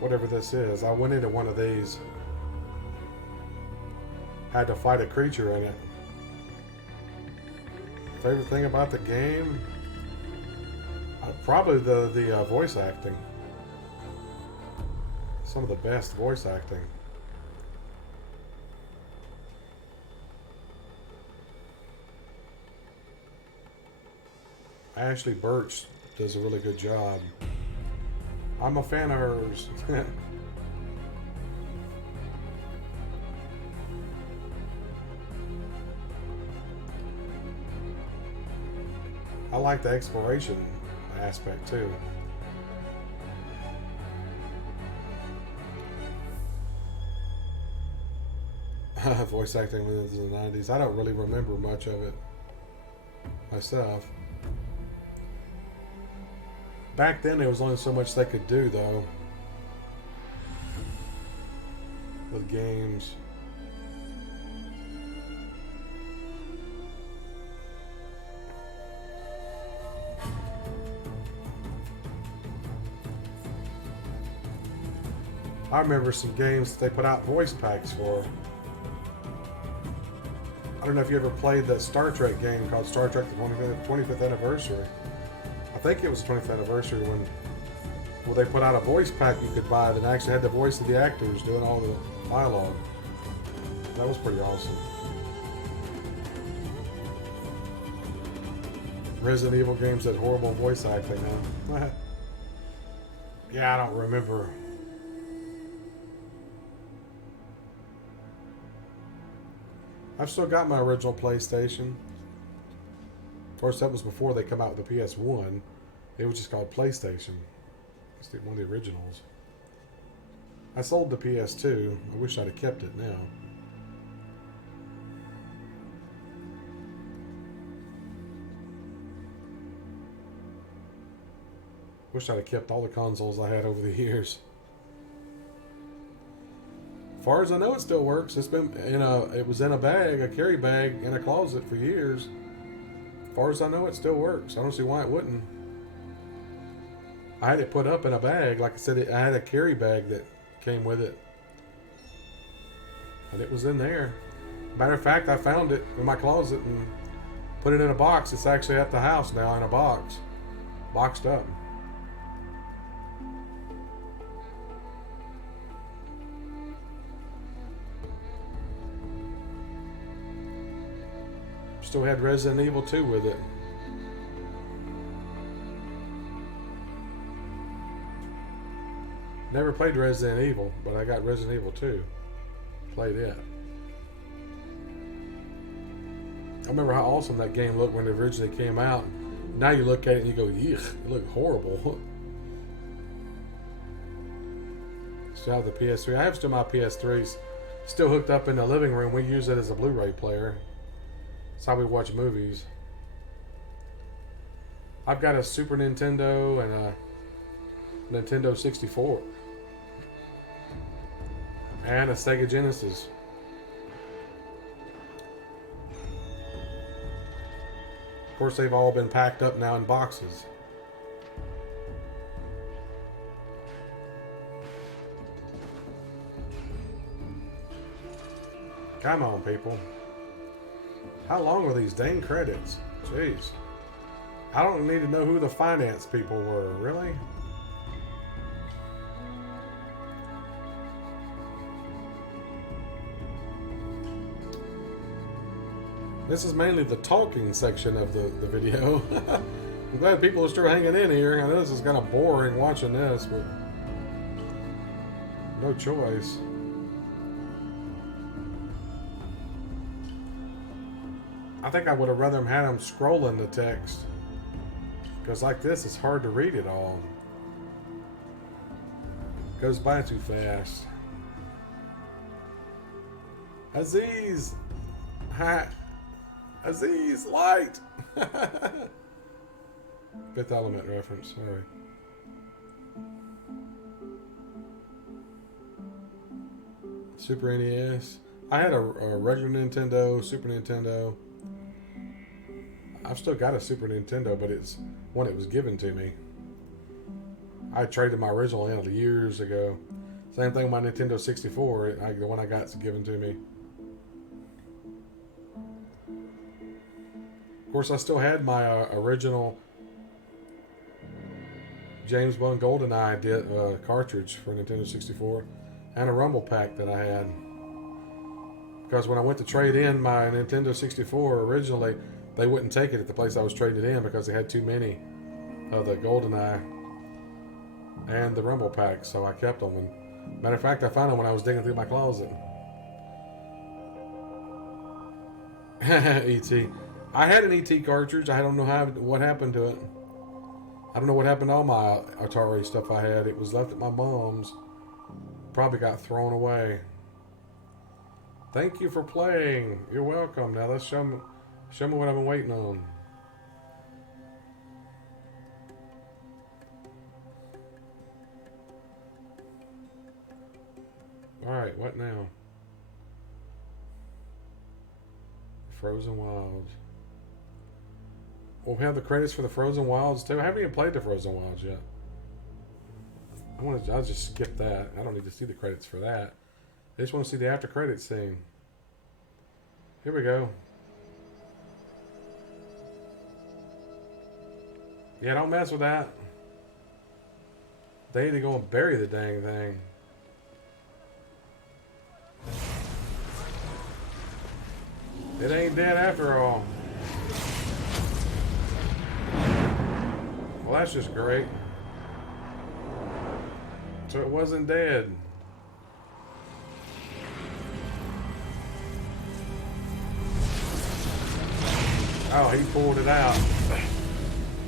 Whatever this is. I went into one of these. had to fight a creature in it. Favorite thing about the game? Probably the voice acting. Some of the best voice acting. Ashley Birch does a really good job. I'm a fan of hers. I like the exploration aspect too. Voice acting was in the 90s. I don't really remember much of it myself. Back then, there was only so much they could do, though, with games. I remember some games that they put out voice packs for. I don't know if you ever played that Star Trek game called Star Trek the 25th Anniversary. I think it was the 25th anniversary when they put out a voice pack you could buy that actually had the voice of the actors doing all the dialogue. That was pretty awesome. Resident Evil games had horrible voice acting, huh? Yeah, I don't remember. I've still got my original PlayStation. Of course, that was before they come out with the PS1. It was just called PlayStation. It's one of the originals. I sold the PS2. I wish I'd have kept it now. Wish I'd have kept all the consoles I had over the years. As far as I know, it still works. It's been it was in a bag, a carry bag, in a closet for years. As far as I know, it still works. I don't see why it wouldn't. I had it put up in a bag. Like I said, I had a carry bag that came with it. And it was in there. Matter of fact, I found it in my closet and put it in a box. It's actually at the house now in a box. Boxed up. Still had Resident Evil 2 with it. Never played Resident Evil, but I got Resident Evil 2. Played it. I remember how awesome that game looked when it originally came out. Now you look at it and you go, yuck, it looked horrible. Still have the PS3. I have still my PS3s still hooked up in the living room. We use it as a Blu-ray player. That's how we watch movies. I've got a Super Nintendo and a Nintendo 64. And a Sega Genesis. Of course, they've all been packed up now in boxes. Come on, people. How long were these dang credits? Jeez. I don't need to know who the finance people were, really? This is mainly the talking section of the video. I'm glad people are still hanging in here. I know this is kind of boring watching this, but no choice. I think I would have rather had them scrolling the text. Because like this, it's hard to read it all. It goes by too fast. Aziz! Hi. Aziz, light! Fifth Element reference, sorry. Super NES. I had a regular Nintendo, Super Nintendo. I've still got a Super Nintendo, but it's one that was given to me. I traded my original in years ago. Same thing with my Nintendo 64. The one I got is given to me. Of course, I still had my original James Bond GoldenEye cartridge for Nintendo 64 and a Rumble pack that I had. Because when I went to trade in my Nintendo 64 originally, they wouldn't take it at the place I was trading it in because they had too many of the GoldenEye and the Rumble pack, so I kept them. And matter of fact, I found them when I was digging through my closet. E.T. I had an E.T. cartridge. I don't know what happened to it. I don't know what happened to all my Atari stuff I had. It was left at my mom's. Probably got thrown away. Thank you for playing. You're welcome. Now let's show me what I've been waiting on. Alright, what now? Frozen Wilds. We'll have the credits for the Frozen Wilds too. I haven't even played the Frozen Wilds yet. I'll just skip that. I don't need to see the credits for that. I just want to see the after credits scene. Here we go. Yeah, don't mess with that. They need to go and bury the dang thing. It ain't dead after all. Well, that's just great. So it wasn't dead. Oh, he pulled it out.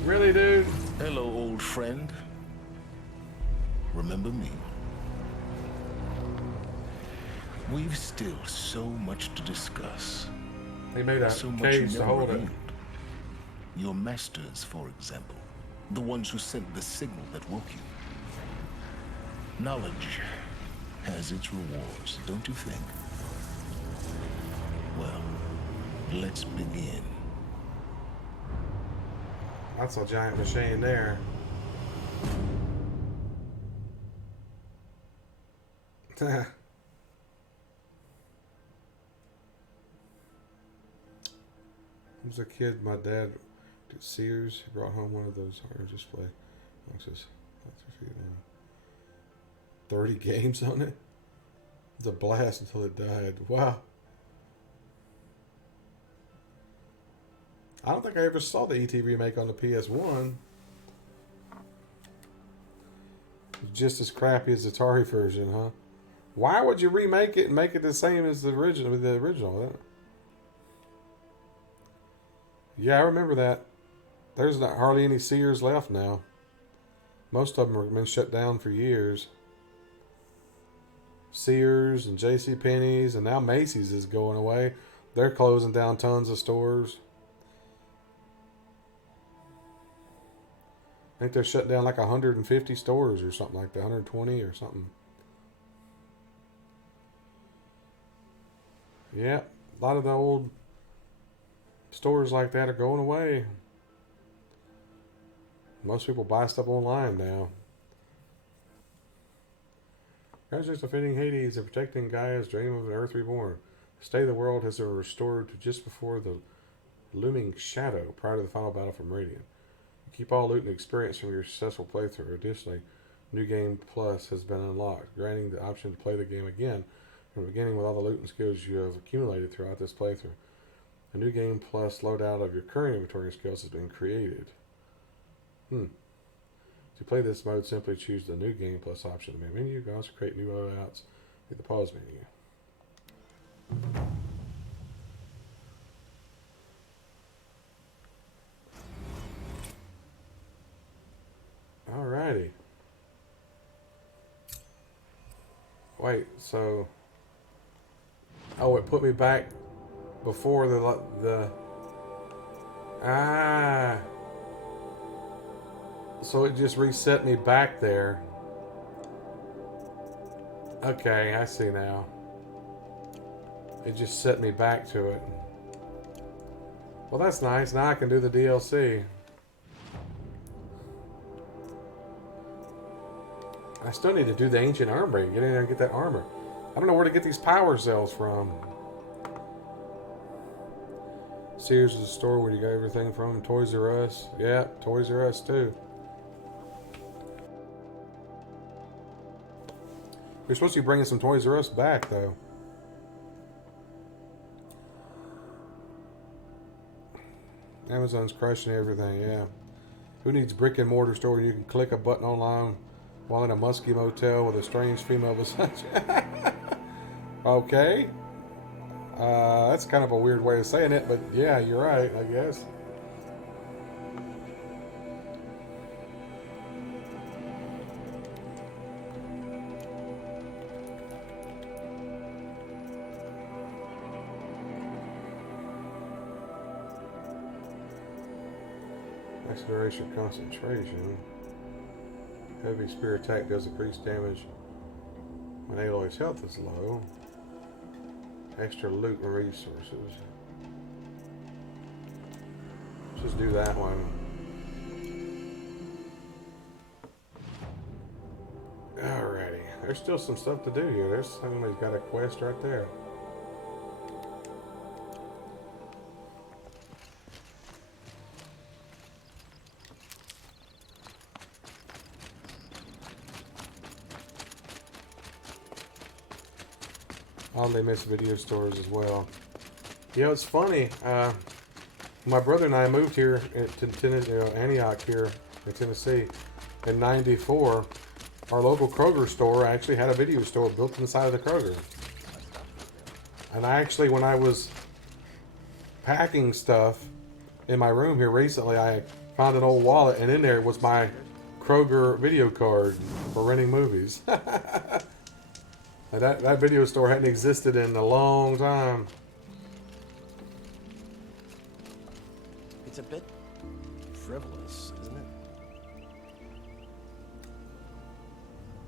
Really, dude? Hello, old friend. Remember me? We've still so much to discuss. He made a so cage to hold it. Your masters, for example. The ones who sent the signal that woke you. Knowledge has its rewards, don't you think? Well, let's begin. That's a giant machine there. I was a kid, my dad did Sears. He brought home one of those hard display boxes. 30 games on it. It's a blast until it died. Wow. I don't think I ever saw the ET remake on the PS1. It's just as crappy as the Atari version, huh? Why would you remake it and make it the same as the original? Yeah, I remember that. There's not hardly any Sears left now. Most of them have been shut down for years. Sears and JCPenney's, and now Macy's is going away. They're closing down tons of stores. I think they're shutting down like 150 stores or something like that, 120 or something. Yeah, a lot of the old stores like that are going away. Most people buy stuff online now. Congratulations on defeating Hades and protecting Gaia's dream of an Earth reborn. The state of the world has been restored to just before the looming shadow prior to the final battle for Meridian. Keep all loot and experience from your successful playthrough. Additionally, New Game Plus has been unlocked, granting the option to play the game again from the beginning with all the loot and skills you have accumulated throughout this playthrough. A New Game Plus loadout of your current inventory skills has been created. To play this mode, simply choose the New Game Plus option in the main menu. You can also create new loadouts with the pause menu. Alrighty. Wait, so... Oh, it put me back before the... Ah... So it just reset me back there. Okay, I see now. It just set me back to it. Well, that's nice. Now I can do the DLC. I still need to do the ancient armory. Get in there and get that armor. I don't know where to get these power cells from. Sears is a store where you got everything from. Toys R Us. Yeah, Toys R Us too. They're supposed to be bringing some Toys R Us back though. Amazon's crushing everything, yeah. Who needs brick and mortar store where you can click a button online while in a musky motel with a strange female beside you? Okay. That's kind of a weird way of saying it, but yeah, you're right, I guess. Acceleration concentration. Heavy spear attack does increase damage when Aloy's health is low. Extra loot and resources. Let's just do that one. Alrighty. There's still some stuff to do here. There's somebody's got a quest right there. Oddly missed video stores as well. You know, it's funny. My brother and I moved here to Tennessee, Antioch here in Tennessee in '94. Our local Kroger store actually had a video store built inside of the Kroger. And I actually, when I was packing stuff in my room here recently, I found an old wallet, and in there was my Kroger video card for renting movies. That video store hadn't existed in a long time. It's a bit frivolous, isn't it?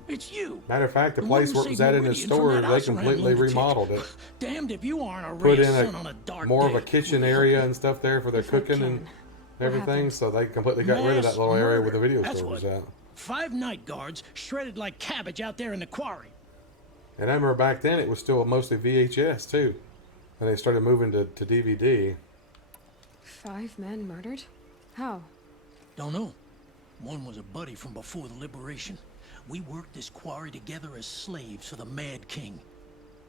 It's you. Matter of fact, the place where it was at in the store, they completely remodeled it. Damned if you aren't a Put ray in of sun on a dark more day. of a kitchen area and stuff there for their cooking and everything, so they completely got rid of that little area where the video That's store was what- at. 5 night guards shredded like cabbage out there in the quarry. And I remember back then it was still mostly VHS too. And they started moving to DVD. 5 men murdered? How? Don't know. One was a buddy from before the liberation. We worked this quarry together as slaves for the Mad King.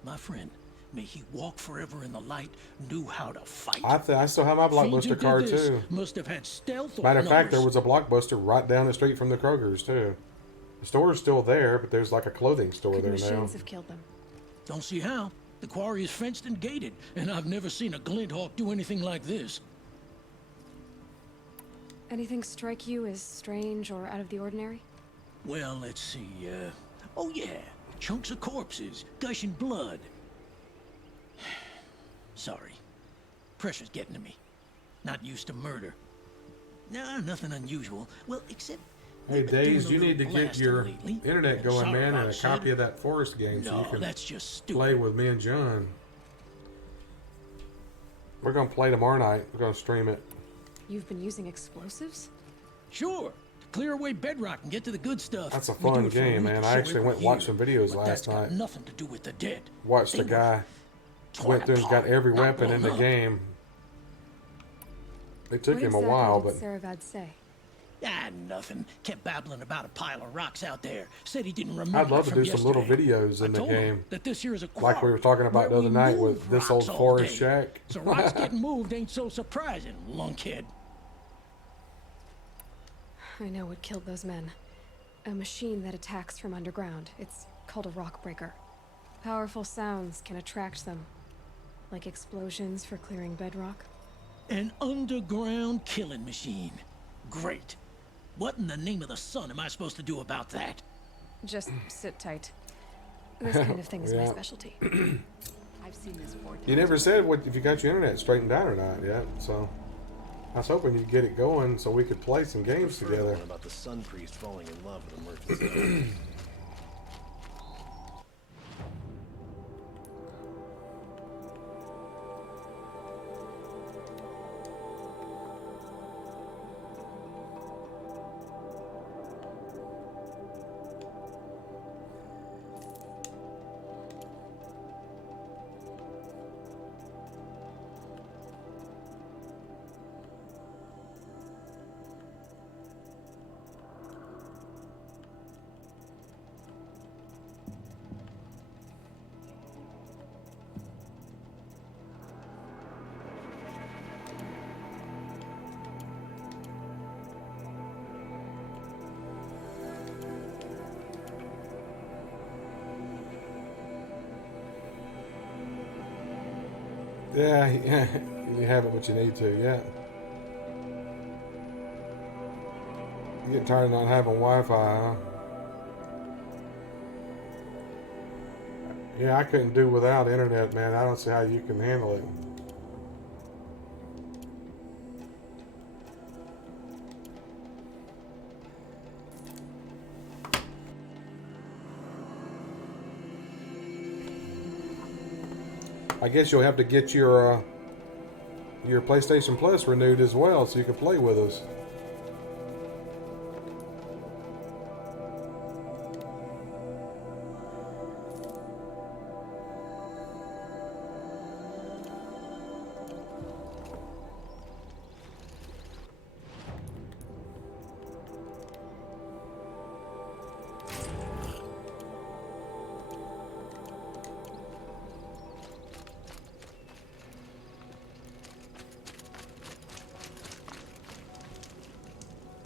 My friend, may he walk forever in the light, knew how to fight. I still have my Fiends who Blockbuster did card this too. Must have had stealth or Matter of fact, there numbers. was a Blockbuster right down the street from the Kroger's too. The store's still there, but there's like a clothing store there now. Machines have killed them. Don't see how. The quarry is fenced and gated, and I've never seen a glint hawk do anything like this. Anything strike you as strange or out of the ordinary? Well, let's see, oh yeah, chunks of corpses, gushing blood. Sorry. Pressure's getting to me. Not used to murder. Nah, nothing unusual. Well, except... Hey, we've been doing Days, a you little need to get blasting your lately. internet going, Sorry man, and about a Sid. copy of that Forest game so you No, can that's just stupid. play with me and John. We're going to play tomorrow night. We're going to stream it. You've been using explosives? Sure. To clear away bedrock and get to the good stuff. That's a We do fun it for a game, week man. or I so actually every went and watched year, some videos but last that's got night. nothing to do with the dead. Watched They a guy went through and got every not weapon in the blown up. game. It took What him a exactly while, did but Saravad say? Ah, nothing. Kept babbling about a pile of rocks out there. Said he didn't remember I'd love it to from do some little yesterday. videos in I the told him game. that this here is a Like we were talking about the where other we night move with this rocks old all forest day. shack. So rocks getting moved ain't so surprising, lunkhead. I know what killed those men. A machine that attacks from underground. It's called a rock breaker. Powerful sounds can attract them. Like explosions for clearing bedrock. An underground killing machine. Great. What in the name of the sun am I supposed to do about that? Just sit tight. This kind of thing is my Yeah. specialty. I've seen this 4 times. You never said what if you got your internet straightened out or not yet, so I was hoping you'd get it going so we could play some games Prefer the together. one about the sun priest falling in love with emergency. Yeah, yeah, you have it, but you need to. Yeah. You getting tired of not having Wi-Fi, huh? Yeah, I couldn't do without internet, man. I don't see how you can handle it. I guess you'll have to get your PlayStation Plus renewed as well, so you can play with us.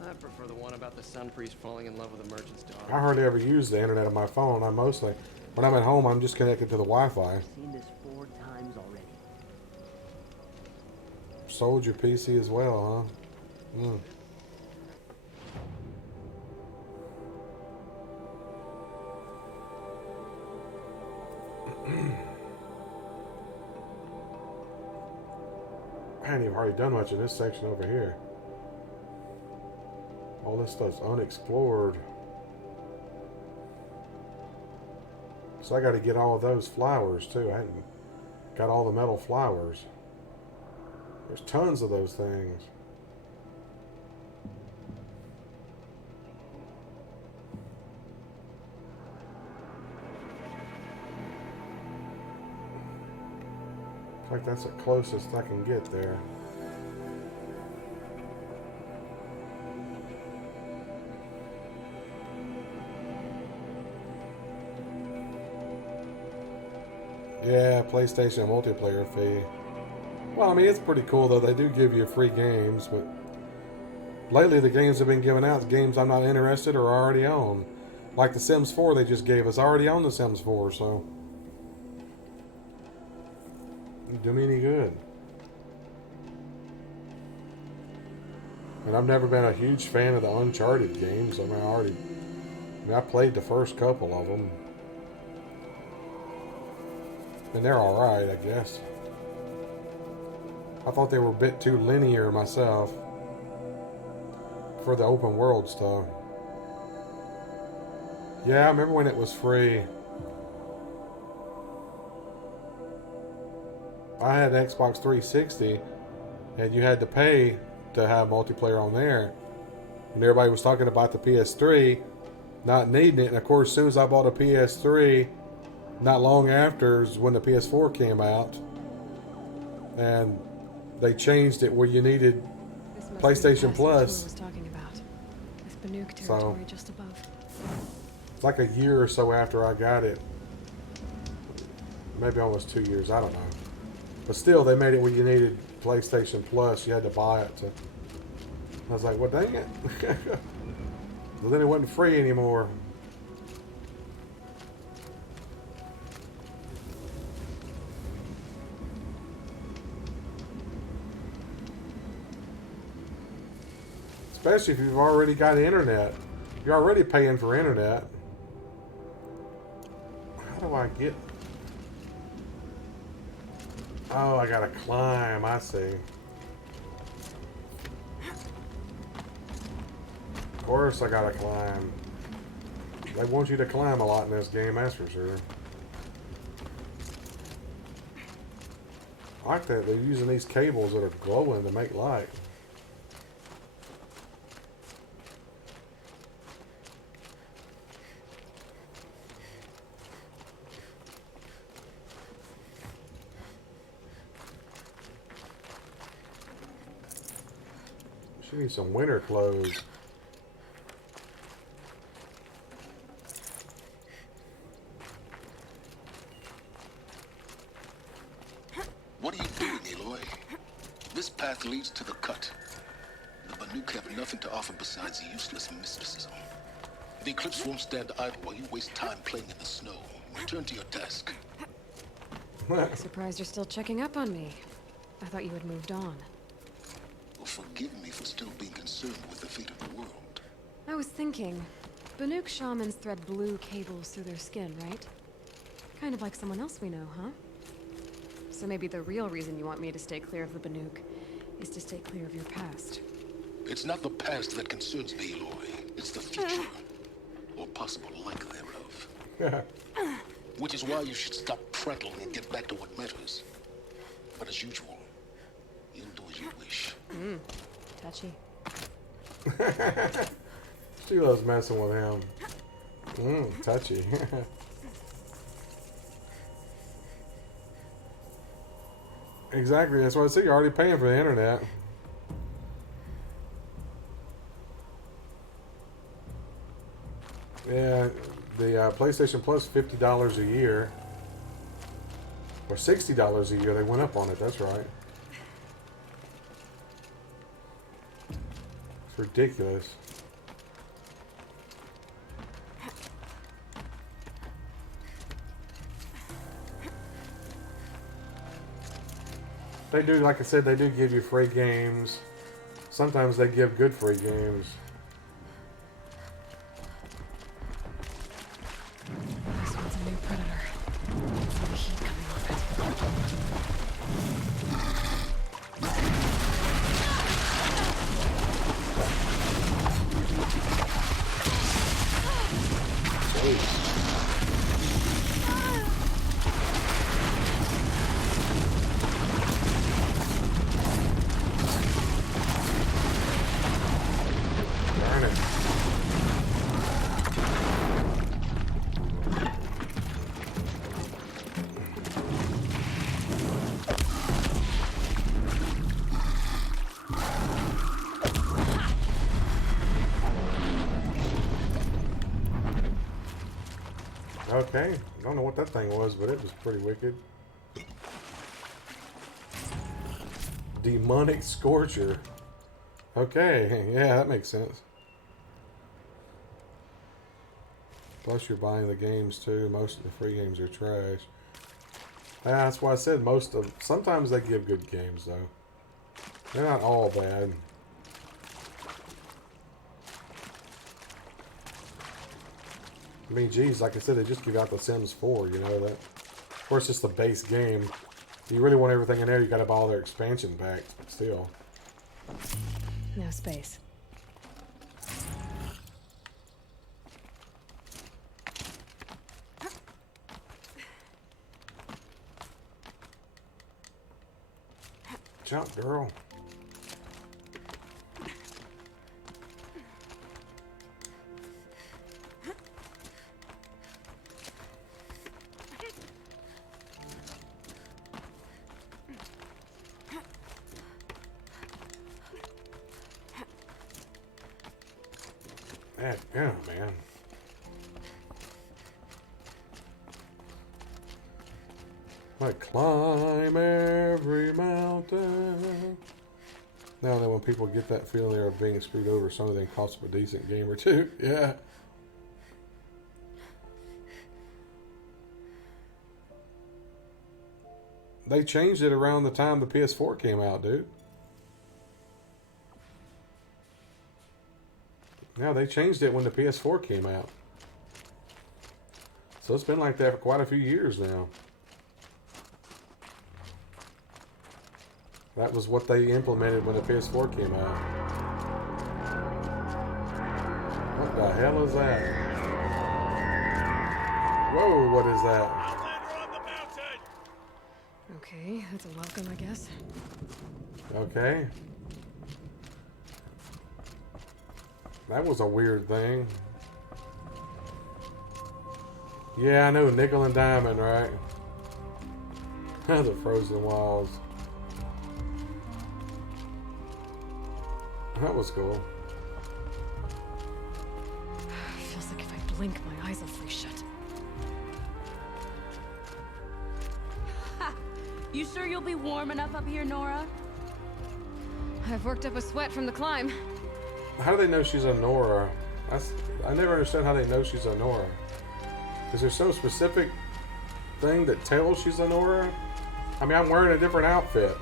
I prefer the one about the sun priest falling in love with a merchant's daughter. I hardly ever use the internet on my phone. I mostly, when I'm at home, I'm just connected to the Wi-Fi. I've seen this 4 times already. Sold your PC as well, huh? Mm. I hadn't even hardly done much in this section over here. All this stuff's unexplored. So I got to get all of those flowers too. I hadn't got all the metal flowers. There's tons of those things. Looks like that's the closest I can get there. Yeah, PlayStation multiplayer fee. Well, I mean, it's pretty cool, though. They do give you free games, but lately the games have been given out, games I'm not interested or already on. Like the Sims 4 they just gave us, already on the Sims 4, so it do me any good. And I've never been a huge fan of the Uncharted games. I mean, I played the first couple of them. And they're alright, I guess. I thought they were a bit too linear myself for the open world stuff. Yeah, I remember when it was free. I had an Xbox 360 and you had to pay to have multiplayer on there. And everybody was talking about the PS3 not needing it. And of course, as soon as I bought a PS3, not long after is when the PS4 came out, and they changed it where you needed PlayStation Plus. Was talking about. With Banuk territory just above. It's like a year or so after I got it. Maybe almost 2 years, I don't know. But still, they made it where you needed PlayStation Plus. You had to buy it. I was like, well, dang it. But then it wasn't free anymore. Especially if you've already got internet. You're already paying for internet. How do I get... Oh, I gotta climb, I see. Of course I gotta climb. They want you to climb a lot in this game, that's for sure. I like that they're using these cables that are glowing to make light. She needs some winter clothes. What are you doing, Aloy? This path leads to the cut. The Banuk have nothing to offer besides useless mysticism. The Eclipse won't stand idle while you waste time playing in the snow. Return to your task. Surprised you're still checking up on me. I thought you had moved on. Well, forgive me for still being concerned with the fate of the world. I was thinking, Banuk shamans thread blue cables through their skin, right? Kind of like someone else we know, huh? So maybe the real reason you want me to stay clear of the Banuk is to stay clear of your past. It's not the past that concerns me, Aloy. It's the future. Or possible lack thereof. Which is why you should stop prattling and get back to what matters. But as usual, you'll do as you wish. Touchy. She loves messing with him. Touchy. Exactly, that's what I said. You're already paying for the internet. Yeah, the PlayStation Plus, $50 a year. Or $60 a year. They went up on it, that's right. It's ridiculous. They do, like I said, they do give you free games. Sometimes they give good free games. This one's a new predator. Feel the heat coming off it. Darn it. Okay, I don't know what that thing was, but it was pretty wicked. Demonic Scorcher. Okay, yeah, that makes sense. Plus you're buying the games too. Most of the free games are trash. Yeah, that's why I said sometimes they give good games though. They're not all bad. I mean, geez, like I said, they just give out The Sims 4, you know that. Of course, it's the base game. If you really want everything in there, you got to buy all their expansion packs. But still. No space. Jump, girl. Yeah, man. I climb every mountain. Now and then when people get that feeling they're being screwed over, some of them cost them a decent game or two. Yeah. They changed it around the time the PS4 came out, dude. Yeah, they changed it when the PS4 came out. So it's been like that for quite a few years now. That was what they implemented when the PS4 came out. What the hell is that? Whoa, what is that? Okay, that's a welcome, I guess. Okay. That was a weird thing. Yeah, I know, nickel and diamond, right? The frozen walls. That was cool. Feels like if I blink, my eyes will freeze shut. Ha! You sure you'll be warm enough up here, Nora? I've worked up a sweat from the climb. How do they know she's a Nora? I never understood how they know she's a Nora. Because they're so specific. thing that tells she's Lenora? I mean, I'm wearing a different outfit.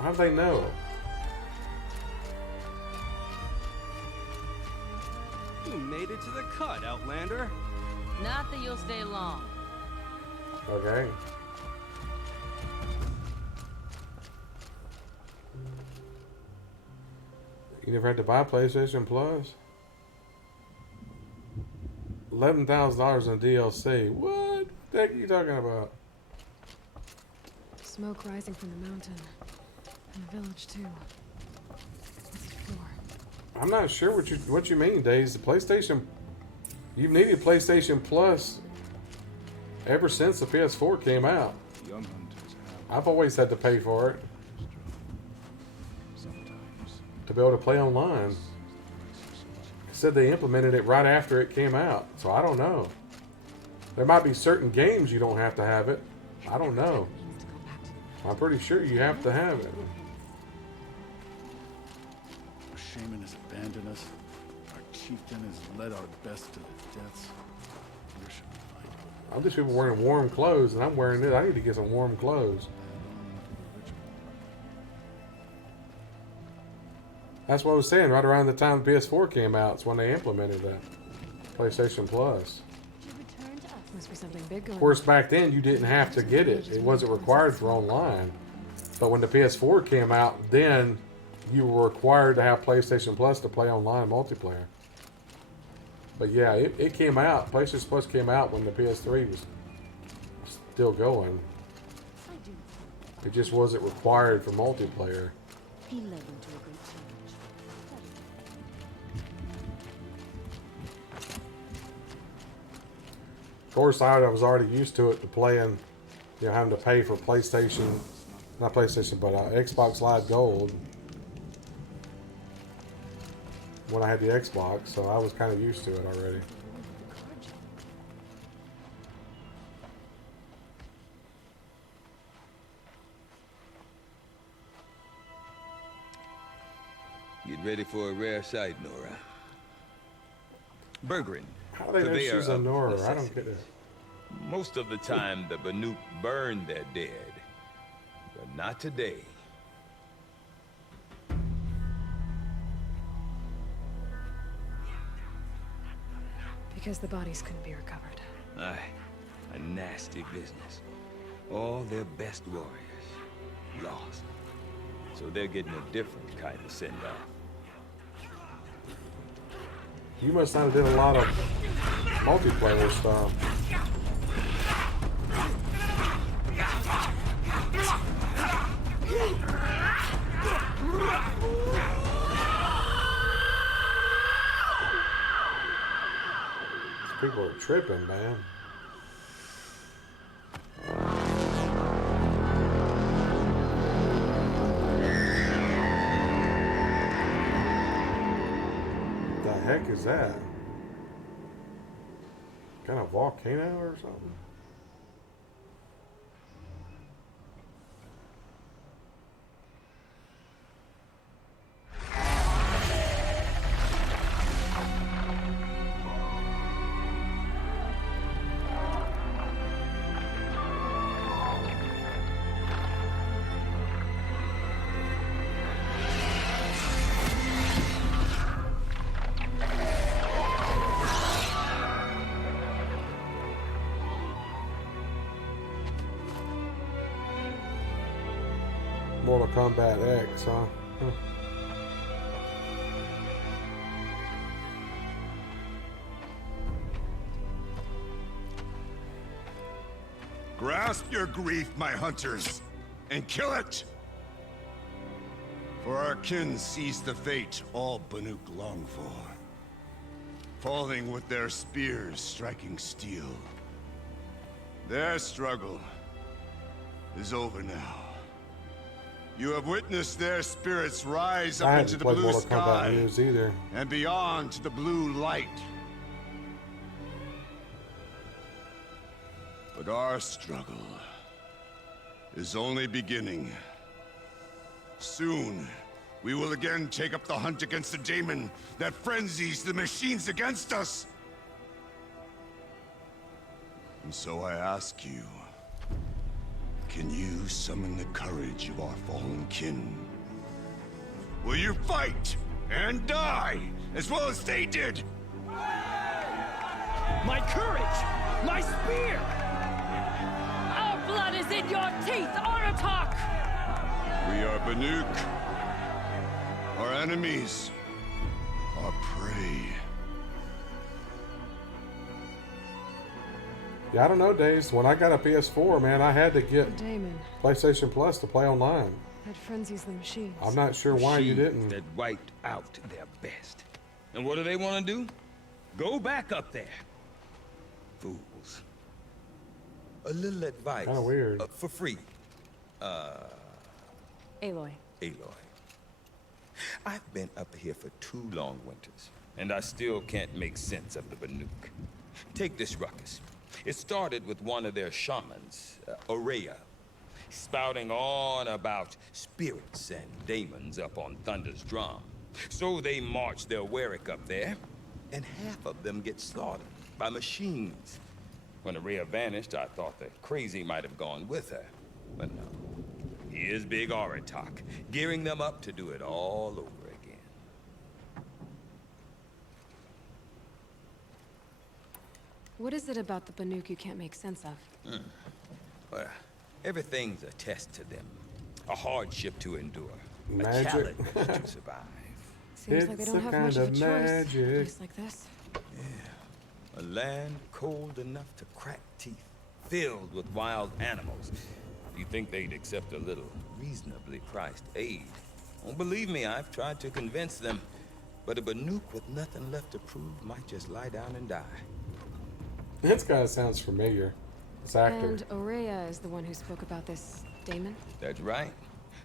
How do they know? You made it to the cut, Outlander. Not that you'll stay long. Okay. You never had to buy PlayStation Plus? $11,000 in DLC. What the heck are you talking about? Smoke rising from the mountain. And the village, too. What's it for? I'm not sure what you mean, Days. The PlayStation... You've needed PlayStation Plus ever since the PS4 came out. I've always had to pay for it. To be able to play online. It said they implemented it right after it came out, so I don't know. There might be certain games you don't have to have it. I don't know. I'm pretty sure you have to have it. Our shaman has abandoned us. Our chieftain has led our best to their deaths. Where should we find him? I'm just people wearing warm clothes, and I'm wearing it. I need to get some warm clothes. That's what I was saying. Right around the time the PS4 came out, it's when they implemented that PlayStation Plus. Must be something big going Of course, back then you didn't have to get it. It wasn't required for online. But when the PS4 came out, then you were required to have PlayStation Plus to play online multiplayer. But yeah, it came out. PlayStation Plus came out when the PS3 was still going. It just wasn't required for multiplayer. He led them to a great change. Of course, I was already used to it, to playing, you know, having to pay for PlayStation, not PlayStation, but Xbox Live Gold when I had the Xbox, so I was kind of used to it already. Get ready for a rare sight, Nora. Bergrin. How do they know she's a Nora? I don't get it. Most of the time, the Banuk burn their dead. But not today. Because the bodies couldn't be recovered. Aye. A nasty business. All their best warriors lost. So they're getting a different kind of send-off. You must not have did a lot of multiplayer stuff. These people are tripping, man. The heck is that? Kind of volcano or something? Mortal Kombat X, huh? Grasp your grief, my hunters, and kill it! For our kin sees the fate all Banuk long for. Falling with their spears striking steel. Their struggle is over now. You have witnessed their spirits rise up into the blue sky and beyond to the blue light. But our struggle is only beginning. Soon, we will again take up the hunt against the daemon that frenzies the machines against us. And so I ask you, Can you summon the courage of our fallen kin? Will you fight and die as well as they did? My courage! My spear! Our blood is in your teeth, Aratak! We are Banuk. Our enemies are prey. Yeah, I don't know, Days. When I got a PS4, man, I had to get Damon PlayStation Plus to play online. had frenzies the machines. I'm not sure why you didn't. That wiped out their best. And what do they want to do? Go back up there. Fools. A little advice. Kinda weird. For free. Aloy. Aloy. I've been up here for 2 long winters, and I still can't make sense of the Banuk. Take this ruckus. It started with one of their shamans, Aurea, spouting on about spirits and demons up on Thunder's drum. So they march their Warwick up there, and half of them get slaughtered by machines. When Aurea vanished, I thought the crazy might have gone with her, but no. Here's Big Aratak, gearing them up to do it all over again. What is it about the Banuk you can't make sense of? Well, everything's a test to them. A hardship to endure. Magic. A challenge to survive. Seems like they don't have much of a choice. A place like this. A land cold enough to crack teeth, filled with wild animals. You think they'd accept a little reasonably priced aid? Don't believe me, I've tried to convince them. But a Banuk with nothing left to prove might just lie down and die. This guy sounds familiar. This actor. And Aurea is the one who spoke about this Damon? That's right.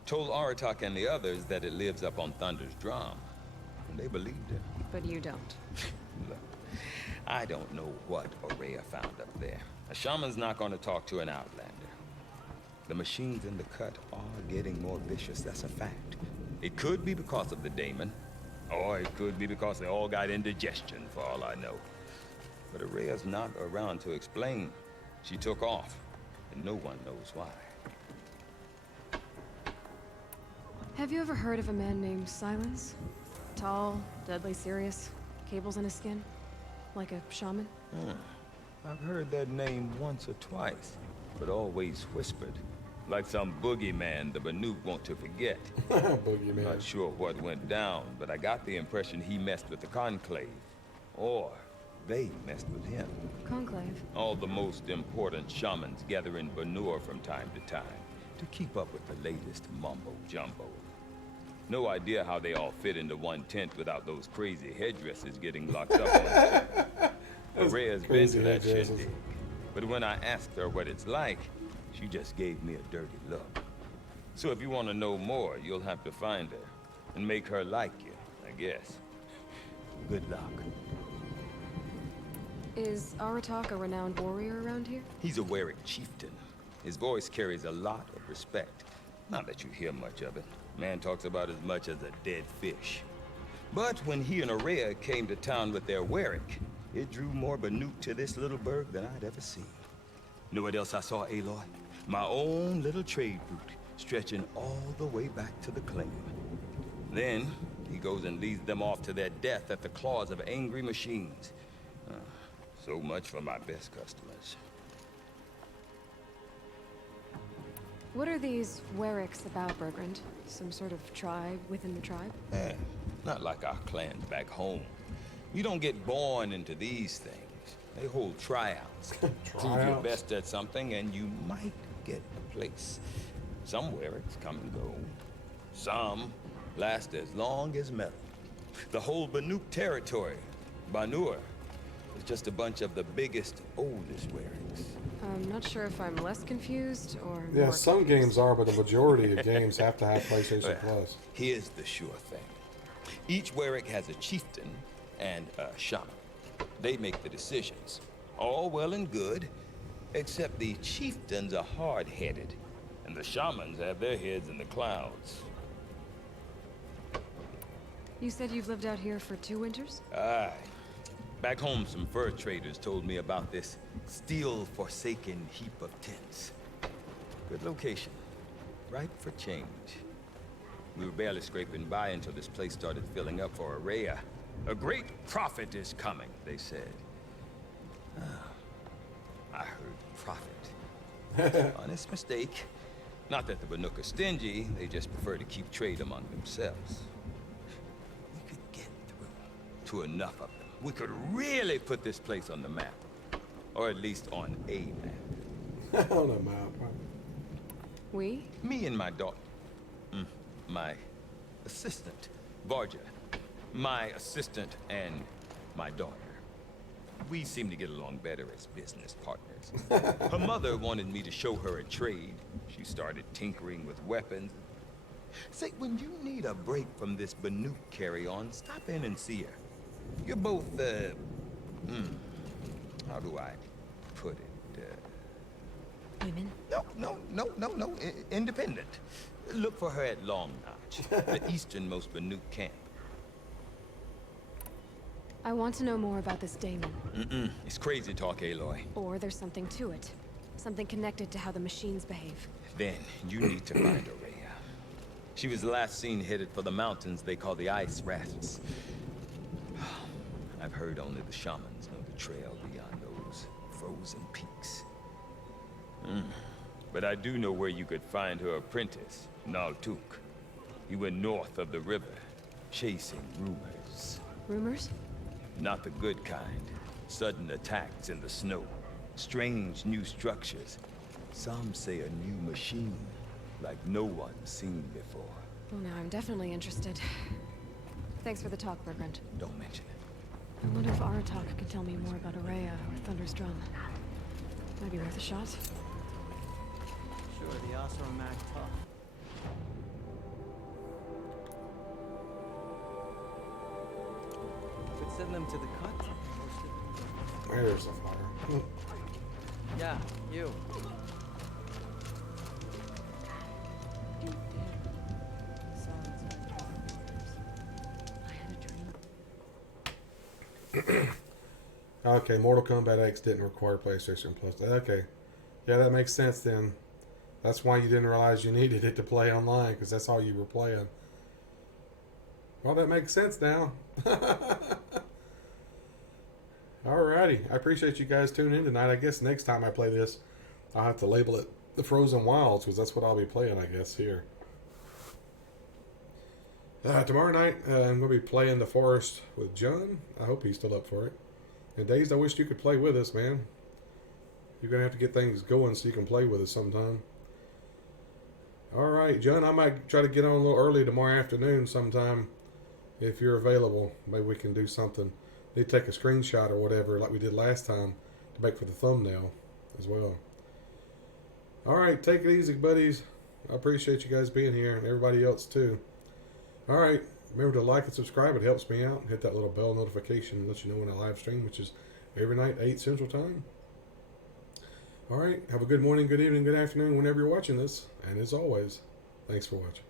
Told Aratak and the others that it lives up on Thunder's drum. And they believed it. But you don't. Look, I don't know what Aurea found up there. A shaman's not going to talk to an outlander. The machines in the cut are getting more vicious, that's a fact. It could be because of the daemon, or it could be because they all got indigestion, for all I know. But Aurea's not around to explain. She took off, and no one knows why. Have you ever heard of a man named Silence? Tall, deadly serious, cables in his skin? Like a shaman? I've heard that name once or twice, but always whispered. Like some boogeyman the Banuk want to forget. Boogeyman. Not sure what went down, but I got the impression he messed with the Conclave. Or they messed with him. Conclave? All the most important shamans gather in Banur from time to time to keep up with the latest mumbo-jumbo. No idea how they all fit into one tent without those crazy headdresses getting locked up on each other. Aurea's been to that shindig, but when I asked her what it's like, she just gave me a dirty look. So if you want to know more, you'll have to find her and make her like you, I guess. Good luck. Is Aratak a renowned warrior around here? He's a Warwick chieftain. His voice carries a lot of respect. Not that you hear much of it. Man talks about as much as a dead fish. But when he and Aurea came to town with their Warwick, it drew more Banuk to this little burg than I'd ever seen. Know what else I saw, Aloy? My own little trade route, stretching all the way back to the claim. Then, he goes and leads them off to their death at the claws of angry machines. So much for my best customers. What are these Warwicks about, Bergrand? Some sort of tribe within the tribe? Not like our clans back home. You don't get born into these things. They hold tryouts. Prove your best at something and you might get a place. Some Warwicks come and go. Some last as long as metal. The whole Banuk territory, Banur, is just a bunch of the biggest, oldest Warwicks. I'm not sure if I'm less confused or Yeah, more some confused. games are, but the majority of games have to have PlayStation Plus. Here's the sure thing. Each Warwick has a chieftain and a shaman. They make the decisions. All well and good, except the chieftains are hard-headed, and the shamans have their heads in the clouds. You said you've lived out here for 2 winters? Aye. Back home, some fur traders told me about this steel-forsaken heap of tents. Good location. Ripe for change. We were barely scraping by until this place started filling up for Araya. A great prophet is coming, they said. I heard prophet. Honest mistake. Not that the Banuk are stingy, they just prefer to keep trade among themselves. We could get through to enough of them. We could really put this place on the map. Or at least on a map. On a map, right? We? Me and my daughter. My assistant, Varja. My assistant and my daughter. We seem to get along better as business partners. Her mother wanted me to show her a trade. She started tinkering with weapons. Say, when you need a break from this Banuk carry-on, stop in and see her. You're both, how do I put it? Women? No. Independent. Look for her at Long Notch, the easternmost Banuk camp. I want to know more about this Damon. It's crazy talk, Aloy. Or there's something to it. Something connected to how the machines behave. Then you need to find Araya. She was last seen headed for the mountains they call the Ice Rafts. I've heard only the shamans know the trail beyond those frozen peaks. But I do know where you could find her apprentice, Naltuk. He went north of the river, chasing rumors. Rumors? Not the good kind. Sudden attacks in the snow. Strange new structures. Some say a new machine, like no one's seen before. Well, now I'm definitely interested. Thanks for the talk, Bergrand. Don't mention it. I wonder if Aratak can tell me more about Araya or Thunder's Drum. Might be worth a shot. Sure, the Asar Mag tough. Could send them to the cut. There's a fire. Yeah, you. Okay, Mortal Kombat X didn't require PlayStation Plus. Okay. Yeah, that makes sense then. That's why you didn't realize you needed it to play online, because that's all you were playing. Well, that makes sense now. Alrighty. I appreciate you guys tuning in tonight. I guess next time I play this, I'll have to label it The Frozen Wilds, because that's what I'll be playing, I guess, here. Tomorrow night, I'm going to be playing The Forest with John. I hope he's still up for it. And Dazed, I wish you could play with us, man. You're going to have to get things going so you can play with us sometime. Alright, John, I might try to get on a little early tomorrow afternoon sometime. If you're available, maybe we can do something. Need to take a screenshot or whatever like we did last time to make for the thumbnail as well. Alright, take it easy, buddies. I appreciate you guys being here and everybody else too. Alright, remember to like and subscribe. It helps me out. Hit that little bell notification and let you know when I live stream, which is every night, 8 Central Time. Alright, have a good morning, good evening, good afternoon whenever you're watching this. And as always, thanks for watching.